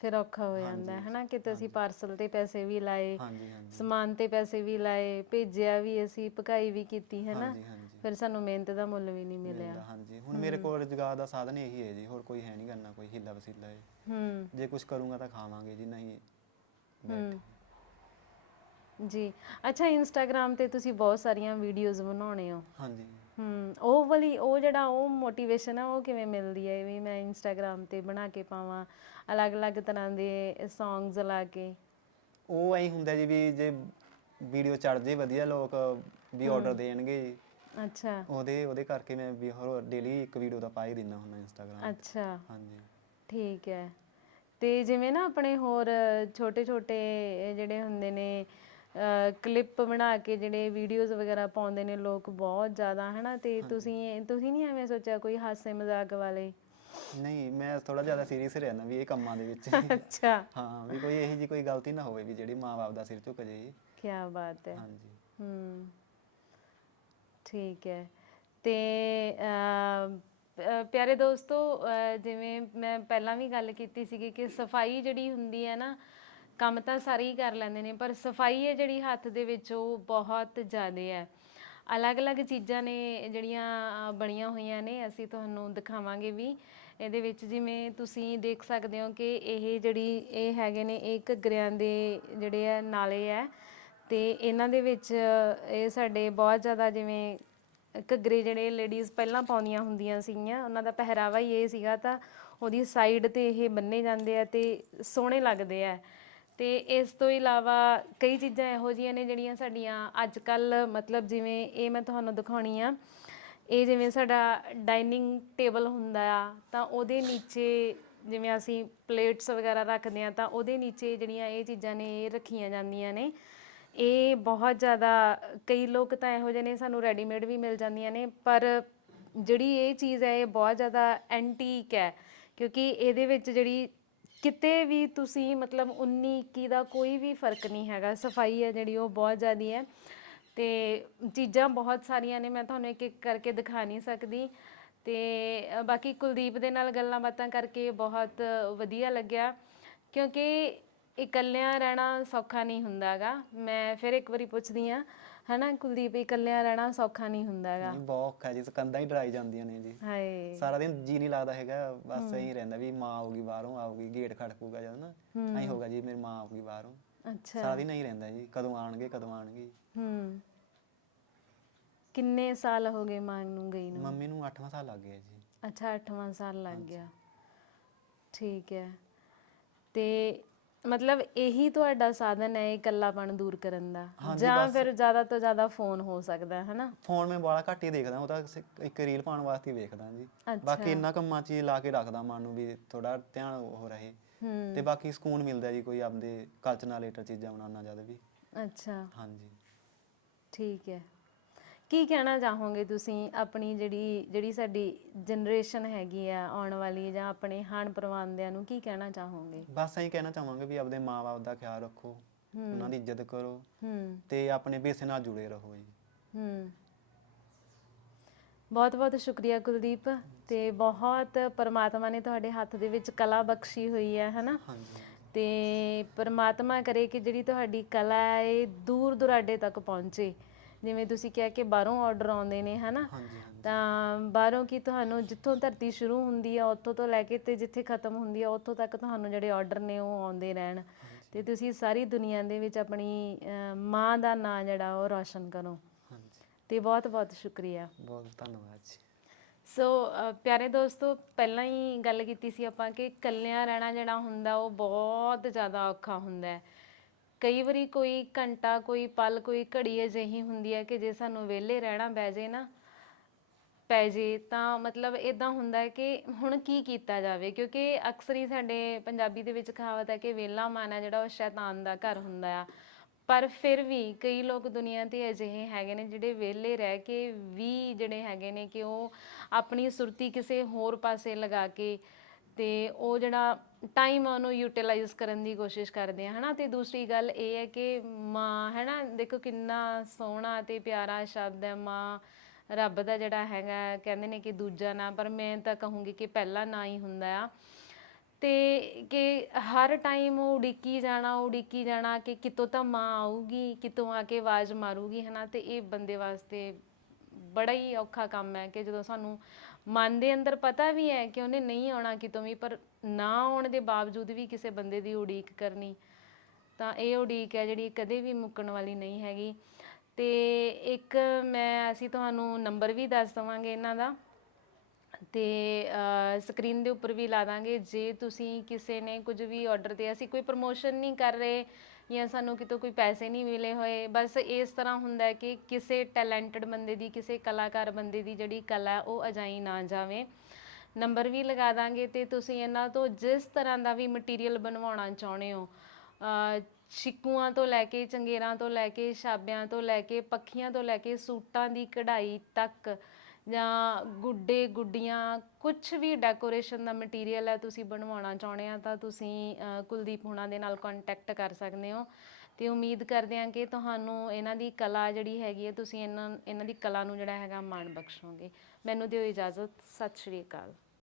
Speaker 2: ਫਿਰ ਔਖਾ ਹੋ ਜਾਂਦਾ ਹੈ ਹਨਾ ਕਿ ਤੁਸੀਂ ਪਾਰਸਲ ਤੇ ਪੈਸੇ ਵੀ ਲਾਏ
Speaker 1: ਹਾਂਜੀ ਹਾਂਜੀ।
Speaker 2: ਸਮਾਨ ਤੇ ਪੈਸੇ ਵੀ ਲਾਏ ਭੇਜਿਆ ਵੀ ਅਸੀਂ ਪਕਾਈ ਵੀ ਕੀਤੀ ਹੈ ਨਾ
Speaker 1: ਹਾਂਜੀ ਹਾਂਜੀ।
Speaker 2: ਫਿਰ ਸਾਨੂੰ ਮਿਹਨਤ ਦਾ ਮੁੱਲ ਵੀ ਨਹੀਂ ਮਿਲਿਆ।
Speaker 1: ਹਾਂਜੀ। ਹੁਣ ਮੇਰੇ ਕੋਲ ਰੁਜ਼ਗਾਰ ਦਾ ਸਾਧਨ ਇਹੀ ਹੈ ਜੀ ਹੋਰ ਕੋਈ ਹੈ ਨਹੀਂ ਕਰਨਾ ਕੋਈ ਹਿੱਲਾ ਵਸੀਲਾ ਹੈ
Speaker 2: ਹੂੰ।
Speaker 1: ਜੇ ਕੁਝ ਕਰੂੰਗਾ ਤਾਂ ਖਾਵਾਂਗੇ ਜੀ ਨਹੀਂ
Speaker 2: ਹੂੰ। ਜੀ। ਅੱਛਾ ਇੰਸਟਾਗ੍ਰam ਤੇ ਤੁਸੀਂ ਬਹੁਤ ਸਾਰੀਆਂ ਵੀਡੀਓਜ਼ ਬਣਾਉਣੇ ਹੋ।
Speaker 1: ਹਾਂਜੀ।
Speaker 2: ਹੂੰ ਉਹ ਵਾਲੀ ਉਹ ਜਿਹੜਾ ਉਹ ਮੋਟੀਵੇਸ਼ਨ ਆ ਉਹ ਕਿਵੇਂ ਮਿਲਦੀ ਹੈ? ਵੀ ਮੈਂ ਇੰਸਟਾਗ੍ਰam ਤੇ ਬਣਾ ਕੇ ਪਾਵਾਂ ਅਲੱਗ-ਅਲੱਗ ਤਰ੍ਹਾਂ ਦੇ ਸੌਂਗਸ ਲਾ ਕੇ।
Speaker 1: ਉਹ ਐਂ ਹੁੰਦਾ ਜੀ ਵੀ ਜੇ ਵੀਡੀਓ ਚੜ ਜੇ ਵਧੀਆ ਲੋਕ ਵੀ ਆਰਡਰ ਦੇਣਗੇ।
Speaker 2: ਅੱਛਾ।
Speaker 1: ਉਹਦੇ ਉਹਦੇ ਕਰਕੇ ਮੈਂ ਵੀ ਹੋਰ ਡੇਲੀ ਇੱਕ ਵੀਡੀਓ ਦਾ ਪਾ ਹੀ ਦਿੰਦਾ ਹੁੰਦਾ ਇੰਸਟਾਗ੍ਰਾਮ
Speaker 2: ਅੱਛਾ।
Speaker 1: ਹਾਂਜੀ।
Speaker 2: ਠੀਕ ਹੈ। ਤੇ ਜਿਵੇਂ ਨਾ ਆਪਣੇ ਹੋਰ ਛੋਟੇ-ਛੋਟੇ ਜਿਹੜੇ ਹੁੰਦੇ ਨੇ ਕਲਿੱਪ ਬਣਾ ਕੇ ਜਿਹੜੇ ਵੀਡੀਓਜ਼ ਵਗੈਰਾ ਪਾਉਂਦੇ ਨੇ ਲੋਕ ਬਹੁਤ ਜ਼ਿਆਦਾ ਹਨਾ? ਤੇ ਤੁਸੀਂ ਤੁਸੀਂ ਨਹੀਂ ਐਵੇਂ ਸੋਚਿਆ ਕੋਈ ਹਾਸੇ ਮਜ਼ਾਕ ਵਾਲੇ?
Speaker 1: ਨਹੀਂ ਮੈਂ ਥੋੜਾ ਜ਼ਿਆਦਾ ਸੀਰੀਅਸ ਰਹਿਣਾ ਵੀ ਇਹ ਕੰਮਾਂ ਦੇ ਵਿੱਚ।
Speaker 2: ਅੱਛਾ।
Speaker 1: ਹਾਂ ਵੀ ਕੋਈ ਇਹੋ ਜੀ ਕੋਈ ਗਲਤੀ ਨਾ ਹੋਵੇ ਵੀ ਜਿਹੜੀ ਮਾਂ-ਬਾਪ ਦਾ ਸਿਰ ਝੁਕ ਜੇ
Speaker 2: ਕੀ ਬਾਤ ਹੈ।
Speaker 1: ਹਾਂਜੀ।
Speaker 2: ਹੂੰ। ਠੀਕ ਹੈ। ਤੇ ਅ, ਪਿਆਰੇ ਦੋਸਤੋ ਅ, ਜਿਵੇਂ ਮੈਂ ਪਹਿਲਾਂ ਵੀ ਗੱਲ ਕੀਤੀ ਸੀਗੀ ਕਿ ਸਫ਼ਾਈ ਜਿਹੜੀ ਹੁੰਦੀ ਹੈ ਨਾ ਕੰਮ ਤਾਂ ਸਾਰੇ ਹੀ ਕਰ ਲੈਂਦੇ ਨੇ ਪਰ ਸਫ਼ਾਈ ਹੈ ਜਿਹੜੀ ਹੱਥ ਦੇ ਵਿੱਚ ਉਹ ਬਹੁਤ ਜ਼ਿਆਦਾ ਹੈ। ਅਲੱਗ-ਅਲੱਗ ਚੀਜ਼ਾਂ ਨੇ ਜਿਹੜੀਆਂ ਅ, ਬਣੀਆਂ ਹੋਈਆਂ ਨੇ ਅਸੀਂ ਤੁਹਾਨੂੰ ਦਿਖਾਵਾਂਗੇ ਵੀ। ਇਹਦੇ ਵਿੱਚ ਜਿਵੇਂ ਤੁਸੀਂ ਦੇਖ ਸਕਦੇ ਹੋ ਕਿ ਇਹ ਜਿਹੜੀ ਇਹ ਹੈਗੇ ਨੇ, ਇਹ ਘੱਗਰਿਆਂ ਦੇ ਜਿਹੜੇ ਆ ਨਾਲੇ ਆ। ਤੇ ਇਹਨਾਂ ਦੇ ਵਿੱਚ ਇਹ ਸਾਡੇ ਬਹੁਤ ਜ਼ਿਆਦਾ ਜਿਵੇਂ ਘੱਗਰੇ ਜਿਹੜੇ ਲੇਡੀਜ਼ ਪਹਿਲਾਂ ਪਾਉਂਦੀਆਂ ਹੁੰਦੀਆਂ ਸੀਗੀਆਂ, ਉਹਨਾਂ ਦਾ ਪਹਿਰਾਵਾ ਹੀ ਇਹ ਸੀਗਾ ਤਾਂ ਉਹਦੀ ਸਾਈਡ ਤੇ ਇਹ ਬੰਨੇ ਜਾਂਦੇ ਆ ਤੇ ਸੋਹਣੇ ਲੱਗਦੇ ਆ। ਤੇ ਇਸ ਤੋਂ ਇਲਾਵਾ ਕਈ ਚੀਜ਼ਾਂ ਇਹੋ ਜਿਹੀਆਂ ਨੇ ਜਿਹੜੀਆਂ ਸਾਡੀਆਂ ਅੱਜ ਕੱਲ ਮਤਲਬ ਜਿਵੇਂ ਇਹ ਮੈਂ ਤੁਹਾਨੂੰ ਦਿਖਾਉਣੀ ਆ ਇਹ ਜਿਵੇਂ ਸਾਡਾ ਡਾਈਨਿੰਗ ਟੇਬਲ ਹੁੰਦਾ ਆ, ਤਾਂ ਉਹਦੇ ਨੀਚੇ ਜਿਵੇਂ ਅਸੀਂ ਪਲੇਟਸ ਵਗੈਰਾ ਰੱਖਦੇ ਆ ਤਾਂ ਉਹਦੇ ਨੀਚੇ ਜਿਹੜੀਆਂ ਇਹ ਚੀਜ਼ਾਂ ਨੇ, ਇਹ ਰੱਖੀਆਂ ਜਾਂਦੀਆਂ ਨੇ। ਇਹ ਬਹੁਤ ਜ਼ਿਆਦਾ, ਕਈ ਲੋਕ ਤਾਂ ਇਹੋ ਜਿਹੇ ਨੇ, ਸਾਨੂੰ ਰੈਡੀਮੇਡ ਵੀ ਮਿਲ ਜਾਂਦੀਆਂ ਨੇ, ਪਰ ਜਿਹੜੀ ਇਹ ਚੀਜ਼ ਹੈ, ਇਹ ਬਹੁਤ ਜ਼ਿਆਦਾ ਐਂਟੀਕ ਹੈ। ਕਿਉਂਕਿ ਇਹਦੇ ਵਿੱਚ ਜਿਹੜੀ ਕਿਤੇ ਵੀ ਤੁਸੀਂ ਮਤਲਬ 19 21 ਦਾ ਕੋਈ ਵੀ ਫ਼ਰਕ ਨਹੀਂ ਹੈਗਾ, ਸਫ਼ਾਈ ਹੈ ਜਿਹੜੀ ਉਹ ਬਹੁਤ ਜ਼ਿਆਦੀ ਹੈ। ਤੇ ਚੀਜ਼ਾਂ ਬਹੁਤ ਸਾਰੀਆਂ ਨੇ ਮੈਂ ਤੁਹਾਨੂੰ ਇੱਕ ਇੱਕ ਕਰਕੇ ਦਿਖਾ ਨਹੀਂ ਸਕਦੀ। ਤੇ ਬਾਕੀ ਕੁਲਦੀਪ ਦੇ ਨਾਲ ਗੱਲਾਂ ਬਾਤਾਂ ਕਰਕੇ ਬਹੁਤ ਵਧੀਆ ਲੱਗਿਆ। ਕਿਉਂਕਿ ਇਕੱਲਿਆਂ ਰਹਿਣਾ ਸੌਖਾ ਨਹੀਂ ਹੁੰਦਾਗਾ। ਮੈਂ ਫਿਰ ਇੱਕ ਵਾਰੀ ਪੁੱਛਦੀ ਆ ਹਨਾ ਕੁਲਦੀਪ ਇਕੱਲਿਆਂ ਰਹਿਣਾ ਸੌਖਾ ਨਹੀਂ ਹੁੰਦਾਗਾ?
Speaker 1: ਬਹੁਤ ਔਖਾ ਜੀ ਕੰਧਾਂ ਹੀ ਡਰਾਈ ਜਾਂਦੀਆਂ ਨੇ ਜੀ।
Speaker 2: ਹਾਏ।
Speaker 1: ਸਾਰਾ ਦਿਨ ਜੀ ਨਹੀਂ ਲੱਗਦਾ ਹੈਗਾ ਬਸ ਇਹੀ ਰਹਿੰਦਾ ਵੀ ਮਾਂ ਆਊਗੀ ਬਾਹਰੋਂ ਆਊਗੀ ਗੇਟ ਖੜਕੂਗਾ ਜਦ ਨਾ। ਐਂ ਹੋਗਾ ਜੀ ਮੇਰੀ ਮਾਂ ਆਊਗੀ ਬਾਹਰੋਂ।
Speaker 2: ਅੱਛਾ।
Speaker 1: ਸਾਰਾ ਦਿਨ ਇਹੀ ਰਹਿੰਦਾ ਜੀ ਕਦੋਂ ਆਣਗੇ ਕਦੋਂ ਆਣਗੇ
Speaker 2: ਹੂੰ। ਕਿੰਨੇ ਸਾਲ ਹੋ ਗਏ ਮਾਂ ਨੂੰ ਗਈ ਨੂੰ?
Speaker 1: ਮੰਮੀ ਨੂੰ 8ਵਾਂ ਸਾਲ ਲੱਗ ਗਿਆ ਜੀ।
Speaker 2: ਅੱਛਾ 8ਵਾਂ ਸਾਲ ਲੱਗ ਗਿਆ। ਠੀਕ ਹੈ। ਤੇ ਮਤਲਬ ਇਹੀ ਤੁਹਾਡਾ ਸਾਧਨ ਹੈ ਇਕੱਲਾਪਣ ਦੂਰ ਕਰਨ ਦਾ? ਜਾਂ ਫਿਰ ਜ਼ਿਆਦਾ ਤੋਂ ਜ਼ਿਆਦਾ ਫੋਨ ਹੋ ਸਕਦਾ ਹੈ ਹਨਾ?
Speaker 1: ਫੋਨ ਮੈਂ ਬੜਾ ਘੱਟ ਹੀ ਦੇਖਦਾ ਉਹ ਤਾਂ ਇੱਕ ਰੀਲ ਪਾਉਣ ਵਾਸਤੇ ਹੀ ਵੇਖਦਾ ਜੀ।
Speaker 2: ਅੱਛਾ।
Speaker 1: ਬਾਕੀ ਇੰਨਾ ਕੰਮਾਂ 'ਚ ਹੀ ਲਾ ਕੇ ਰੱਖਦਾ ਮਨ ਨੂੰ ਵੀ ਥੋੜਾ ਧਿਆਨ ਹੋ ਰਹੇ।
Speaker 2: ਹੂੰ।
Speaker 1: ਤੇ ਬਾਕੀ ਸਕੂਨ ਮਿਲਦਾ ਜੀ ਕੋਈ ਆਪਦੇ ਕਲਚਰ ਨਾਲ ਰਿਲੇਟਡ ਚੀਜ਼ਾਂ ਬਣਾਉਣਾ ਜਦ ਵੀ।
Speaker 2: ਅੱਛਾ।
Speaker 1: ਹਾਂਜੀ।
Speaker 2: ਠੀਕ ਹੈ। ਕੀ ਕਹਿਣਾ ਚਾਹੋਗੇ ਤੁਸੀਂ ਆਪਣੀ ਜਿਹੜੀ ਜਿਹੜੀ ਸਾਡੀ ਜਨਰੇਸ਼ਨ ਹੈਗੀ ਆ ਆਉਣ ਵਾਲੀ ਜਾਂ ਆਪਣੇ ਹਾਣ ਪ੍ਰਵਾਨਦਿਆਂ ਨੂੰ ਕੀ ਕਹਿਣਾ ਚਾਹੋਗੇ?
Speaker 1: ਬਸ ਐਂ ਕਹਿਣਾ ਚਾਹਾਂਗੇ ਵੀ ਆਪਦੇ ਮਾਪੇ ਦਾ ਖਿਆਲ ਰੱਖੋ ਉਹਨਾਂ ਦੀ ਇੱਜ਼ਤ ਕਰੋ
Speaker 2: ਹੂੰ।
Speaker 1: ਤੇ ਆਪਣੇ ਵਿਰਸੇ ਨਾਲ ਜੁੜੇ ਰਹੋ ਜੀ।
Speaker 2: ਹੂੰ। ਬਹੁਤ ਬਹੁਤ ਸ਼ੁਕਰੀਆ ਕੁਲਦੀਪ। ਤੇ ਬਹੁਤ ਪਰਮਾਤਮਾ ਨੇ ਤੁਹਾਡੇ ਹੱਥ ਦੇ ਵਿੱਚ ਕਲਾ ਬਖਸ਼ੀ ਹੋਈ ਹੈ ਹਨਾ?
Speaker 1: ਹਾਂਜੀ।
Speaker 2: ਤੇ ਪਰਮਾਤਮਾ ਕਰੇ ਕਿ ਜਿਹੜੀ ਤੁਹਾਡੀ ਕਲਾ ਹੈ ਇਹ ਦੂਰ ਦੁਰਾਡੇ ਤੱਕ ਪਹੁੰਚੇ। ਜਿਵੇਂ ਤੁਸੀਂ ਕਿਹਾ ਕਿ ਬਾਹਰੋਂ ਆਰਡਰ ਆਉਂਦੇ ਨੇ ਹਨਾ?
Speaker 1: ਹਾਂਜੀ ਹਾਂਜੀ।
Speaker 2: ਤਾਂ ਬਾਹਰੋਂ ਕੀ ਤੁਹਾਨੂੰ ਜਿੱਥੋਂ ਧਰਤੀ ਸ਼ੁਰੂ ਹੁੰਦੀ ਆ ਉੱਥੋਂ ਤੋਂ ਲੈ ਕੇ ਤੇ ਜਿੱਥੇ ਖਤਮ ਹੁੰਦੀ ਆ ਉੱਥੋਂ ਤੱਕ ਤੁਹਾਨੂੰ ਜਿਹੜੇ ਆਰਡਰ ਨੇ ਉਹ ਆਉਂਦੇ ਰਹਿਣ। ਤੇ ਤੁਸੀਂ ਸਾਰੀ ਦੁਨੀਆ ਦੇ ਵਿੱਚ ਆਪਣੀ ਅਹ, ਮਾਂ ਦਾ ਨਾਂ ਜਿਹੜਾ ਉਹ ਰੌਸ਼ਨ ਕਰੋ।
Speaker 1: ਹਾਂਜੀ।
Speaker 2: ਤੇ ਬਹੁਤ ਬਹੁਤ ਸ਼ੁਕਰੀਆ।
Speaker 1: ਬਹੁਤ ਧੰਨਵਾਦ ਜੀ।
Speaker 2: ਸੋ ਅ, ਪਿਆਰੇ ਦੋਸਤੋ ਪਹਿਲਾਂ ਹੀ ਗੱਲ ਕੀਤੀ ਸੀ ਆਪਾਂ ਕਿ ਇਕੱਲਿਆਂ ਰਹਿਣਾ ਜਿਹੜਾ ਹੁੰਦਾ ਉਹ ਬਹੁਤ ਜ਼ਿਆਦਾ ਔਖਾ ਹੁੰਦਾ ਹੈ। ਕਈ ਵਾਰੀ ਕੋਈ ਘੰਟਾ ਕੋਈ ਪਲ ਕੋਈ ਘੜੀ ਅਜਿਹੀ ਹੁੰਦੀ ਹੈ ਕਿ ਜੇ ਸਾਨੂੰ ਵਿਹਲੇ ਰਹਿਣਾ ਬਹਿ ਜੇ ਨਾ ਪੈ ਜੇ ਤਾਂ ਮਤਲਬ ਇਦਾਂ ਹੁੰਦਾ ਹੈ ਕਿ ਹੁਣ ਕੀ ਕੀਤਾ ਜਾਵੇ? ਕਿਉਂਕਿ ਅਕਸਰ ਹੀ ਸਾਡੇ ਪੰਜਾਬੀ ਦੇ ਵਿੱਚ ਕਹਾਵਤ ਹੈ ਕਿ ਵਿਹਲਾ ਮਨ ਹੈ ਜਿਹੜਾ ਉਹ ਸ਼ੈਤਾਨ ਦਾ ਘਰ ਹੁੰਦਾ ਆ। ਪਰ ਫਿਰ ਵੀ ਕਈ ਲੋਕ ਦੁਨੀਆ ਤੇ ਅਜਿਹੇ ਹੈਗੇ ਨੇ ਜਿਹੜੇ ਵਿਹਲੇ ਰਹਿ ਕੇ ਵੀ ਜਿਹੜੇ ਹੈਗੇ ਨੇ ਕਿ ਉਹ ਆਪਣੀ ਸੁਰਤੀ ਕਿਸੇ ਹੋਰ ਪਾਸੇ ਲਗਾ ਕੇ ਤੇ ਉਹ ਜਿਹੜਾ ਟਾਈਮ ਉਹਨੂੰ ਯੂਟਿਲਾਈਜ਼ ਕਰਨ ਦੀ ਕੋਸ਼ਿਸ਼ ਕਰਦੇ ਆ, ਹਨਾ? ਤੇ ਦੂਸਰੀ ਗੱਲ ਇਹ ਹੈ ਕਿ ਮਾਂ, ਹੈਨਾ? ਦੇਖੋ ਕਿੰਨਾ ਸੋਹਣਾ ਤੇ ਪਿਆਰਾ ਸ਼ਬਦ ਹੈ, ਮਾਂ ਰੱਬ ਦਾ ਜਿਹੜਾ ਹੈਗਾ, ਕਹਿੰਦੇ ਨੇ ਕਿ ਦੂਜਾ ਨਾਂ, ਪਰ ਮੈਂ ਤਾਂ ਕਹੂੰਗੀ ਕਿ ਪਹਿਲਾ ਨਾਂ ਹੀ ਹੁੰਦਾ ਆ। ਤੇ ਕਿ ਹਰ ਟਾਈਮ ਉਹ ਉਡੀਕੀ ਜਾਣਾ ਉਡੀਕੀ ਜਾਣਾ ਕਿ ਕਿਤੋਂ ਤਾਂ ਮਾਂ ਆਊਗੀ, ਕਿਤੋਂ ਆ ਕੇ ਆਵਾਜ਼ ਮਾਰੂਗੀ, ਹਨਾ? ਤੇ ਇਹ ਬੰਦੇ ਵਾਸਤੇ ਬੜਾ ਹੀ ਔਖਾ ਕੰਮ ਹੈ ਕਿ ਜਦੋਂ ਸਾਨੂੰ ਮਨ ਦੇ ਅੰਦਰ ਪਤਾ ਵੀ ਹੈ ਕਿ ਉਹਨੇ ਨਹੀਂ ਆਉਣਾ ਕਿਤੋਂ ਵੀ, ਪਰ ਨਾ ਆਉਣ ਦੇ ਬਾਵਜੂਦ ਵੀ ਕਿਸੇ ਬੰਦੇ ਦੀ ਉਡੀਕ ਕਰਨੀ, ਤਾਂ ਇਹ ਉਡੀਕ ਹੈ ਜਿਹੜੀ ਕਦੇ ਵੀ ਮੁੱਕਣ ਵਾਲੀ ਨਹੀਂ ਹੈਗੀ। ਤੇ ਇੱਕ ਮੈਂ ਅਸੀਂ ਤੁਹਾਨੂੰ ਨੰਬਰ ਵੀ ਦੱਸ ਦਵਾਂਗੇ ਇਹਨਾਂ ਦਾ। ਤੇ ਸਕਰੀਨ ਦੇ ਉੱਪਰ ਵੀ ਲਾ ਦਾਂਗੇ। ਜੇ ਤੁਸੀਂ ਕਿਸੇ ਨੇ ਕੁਝ ਵੀ ਆਰਡਰ ਤੇ ਅਸੀਂ ਕੋਈ ਪ੍ਰਮੋਸ਼ਨ ਨਹੀਂ ਕਰ ਰਹੇ ਜਾਂ ਸਾਨੂੰ ਕਿਤੋਂ ਕੋਈ ਪੈਸੇ ਨਹੀਂ ਮਿਲੇ ਹੋਏ, ਬਸ ਇਸ ਤਰ੍ਹਾਂ ਹੁੰਦਾ ਹੈ ਕਿ ਕਿਸੇ ਟੈਲੈਂਟਡ ਬੰਦੇ ਦੀ, ਕਿਸੇ ਕਲਾਕਾਰ ਬੰਦੇ ਦੀ ਜਿਹੜੀ ਕਲਾ ਉਹ ਅਜਾਈ ਨਾ ਜਾਵੇ। ਨੰਬਰ ਵੀ ਲਗਾ ਦਾਂਗੇ ਤੇ ਤੁਸੀਂ ਇਹਨਾਂ ਤੋਂ ਜਿਸ ਤਰ੍ਹਾਂ ਦਾ ਵੀ ਮਟੀਰੀਅਲ ਬਣਵਾਉਣਾ ਚਾਹੁੰਦੇ ਹੋ ਛਿੱਕੂਆਂ ਤੋਂ ਲੈ ਕੇ, ਚੰਗੇਰਾਂ ਤੋਂ ਲੈ ਕੇ, ਛਾਬਿਆਂ ਤੋਂ ਲੈ ਕੇ, ਪੱਖੀਆਂ ਤੋਂ ਲੈ ਕੇ, ਸੂਟਾਂ ਦੀ ਕਢਾਈ ਤੱਕ ਜਾਂ ਗੁੱਡੇ, ਗੁੱਡੀਆਂ ਕੁਝ ਵੀ ਡੈਕੋਰੇਸ਼ਨ ਦਾ ਮਟੀਰੀਅਲ ਹੈ ਤੁਸੀਂ ਬਣਵਾਉਣਾ ਚਾਹੁੰਦੇ ਆ ਤਾਂ ਤੁਸੀਂ ਕੁਲਦੀਪ ਹੁਣਾਂ ਦੇ ਨਾਲ ਕੰਟੈਕਟ ਕਰ ਸਕਦੇ ਹੋ। ਤੇ ਉਮੀਦ ਕਰਦੇ ਹਾਂ ਕਿ ਤੁਹਾਨੂੰ ਇਹਨਾਂ ਦੀ ਕਲਾ ਜਿਹੜੀ ਹੈਗੀ ਹੈ, ਤੁਸੀਂ ਇਹਨਾਂ ਇਹਨਾਂ ਦੀ ਕਲਾ ਨੂੰ ਜਿਹੜਾ ਹੈਗਾ ਮਾਣ ਬਖਸ਼ੋਗੇ। ਮੈਨੂੰ ਦਿਓ ਇਜਾਜ਼ਤ। ਸਤਿ ਸ਼੍ਰੀ ਅਕਾਲ।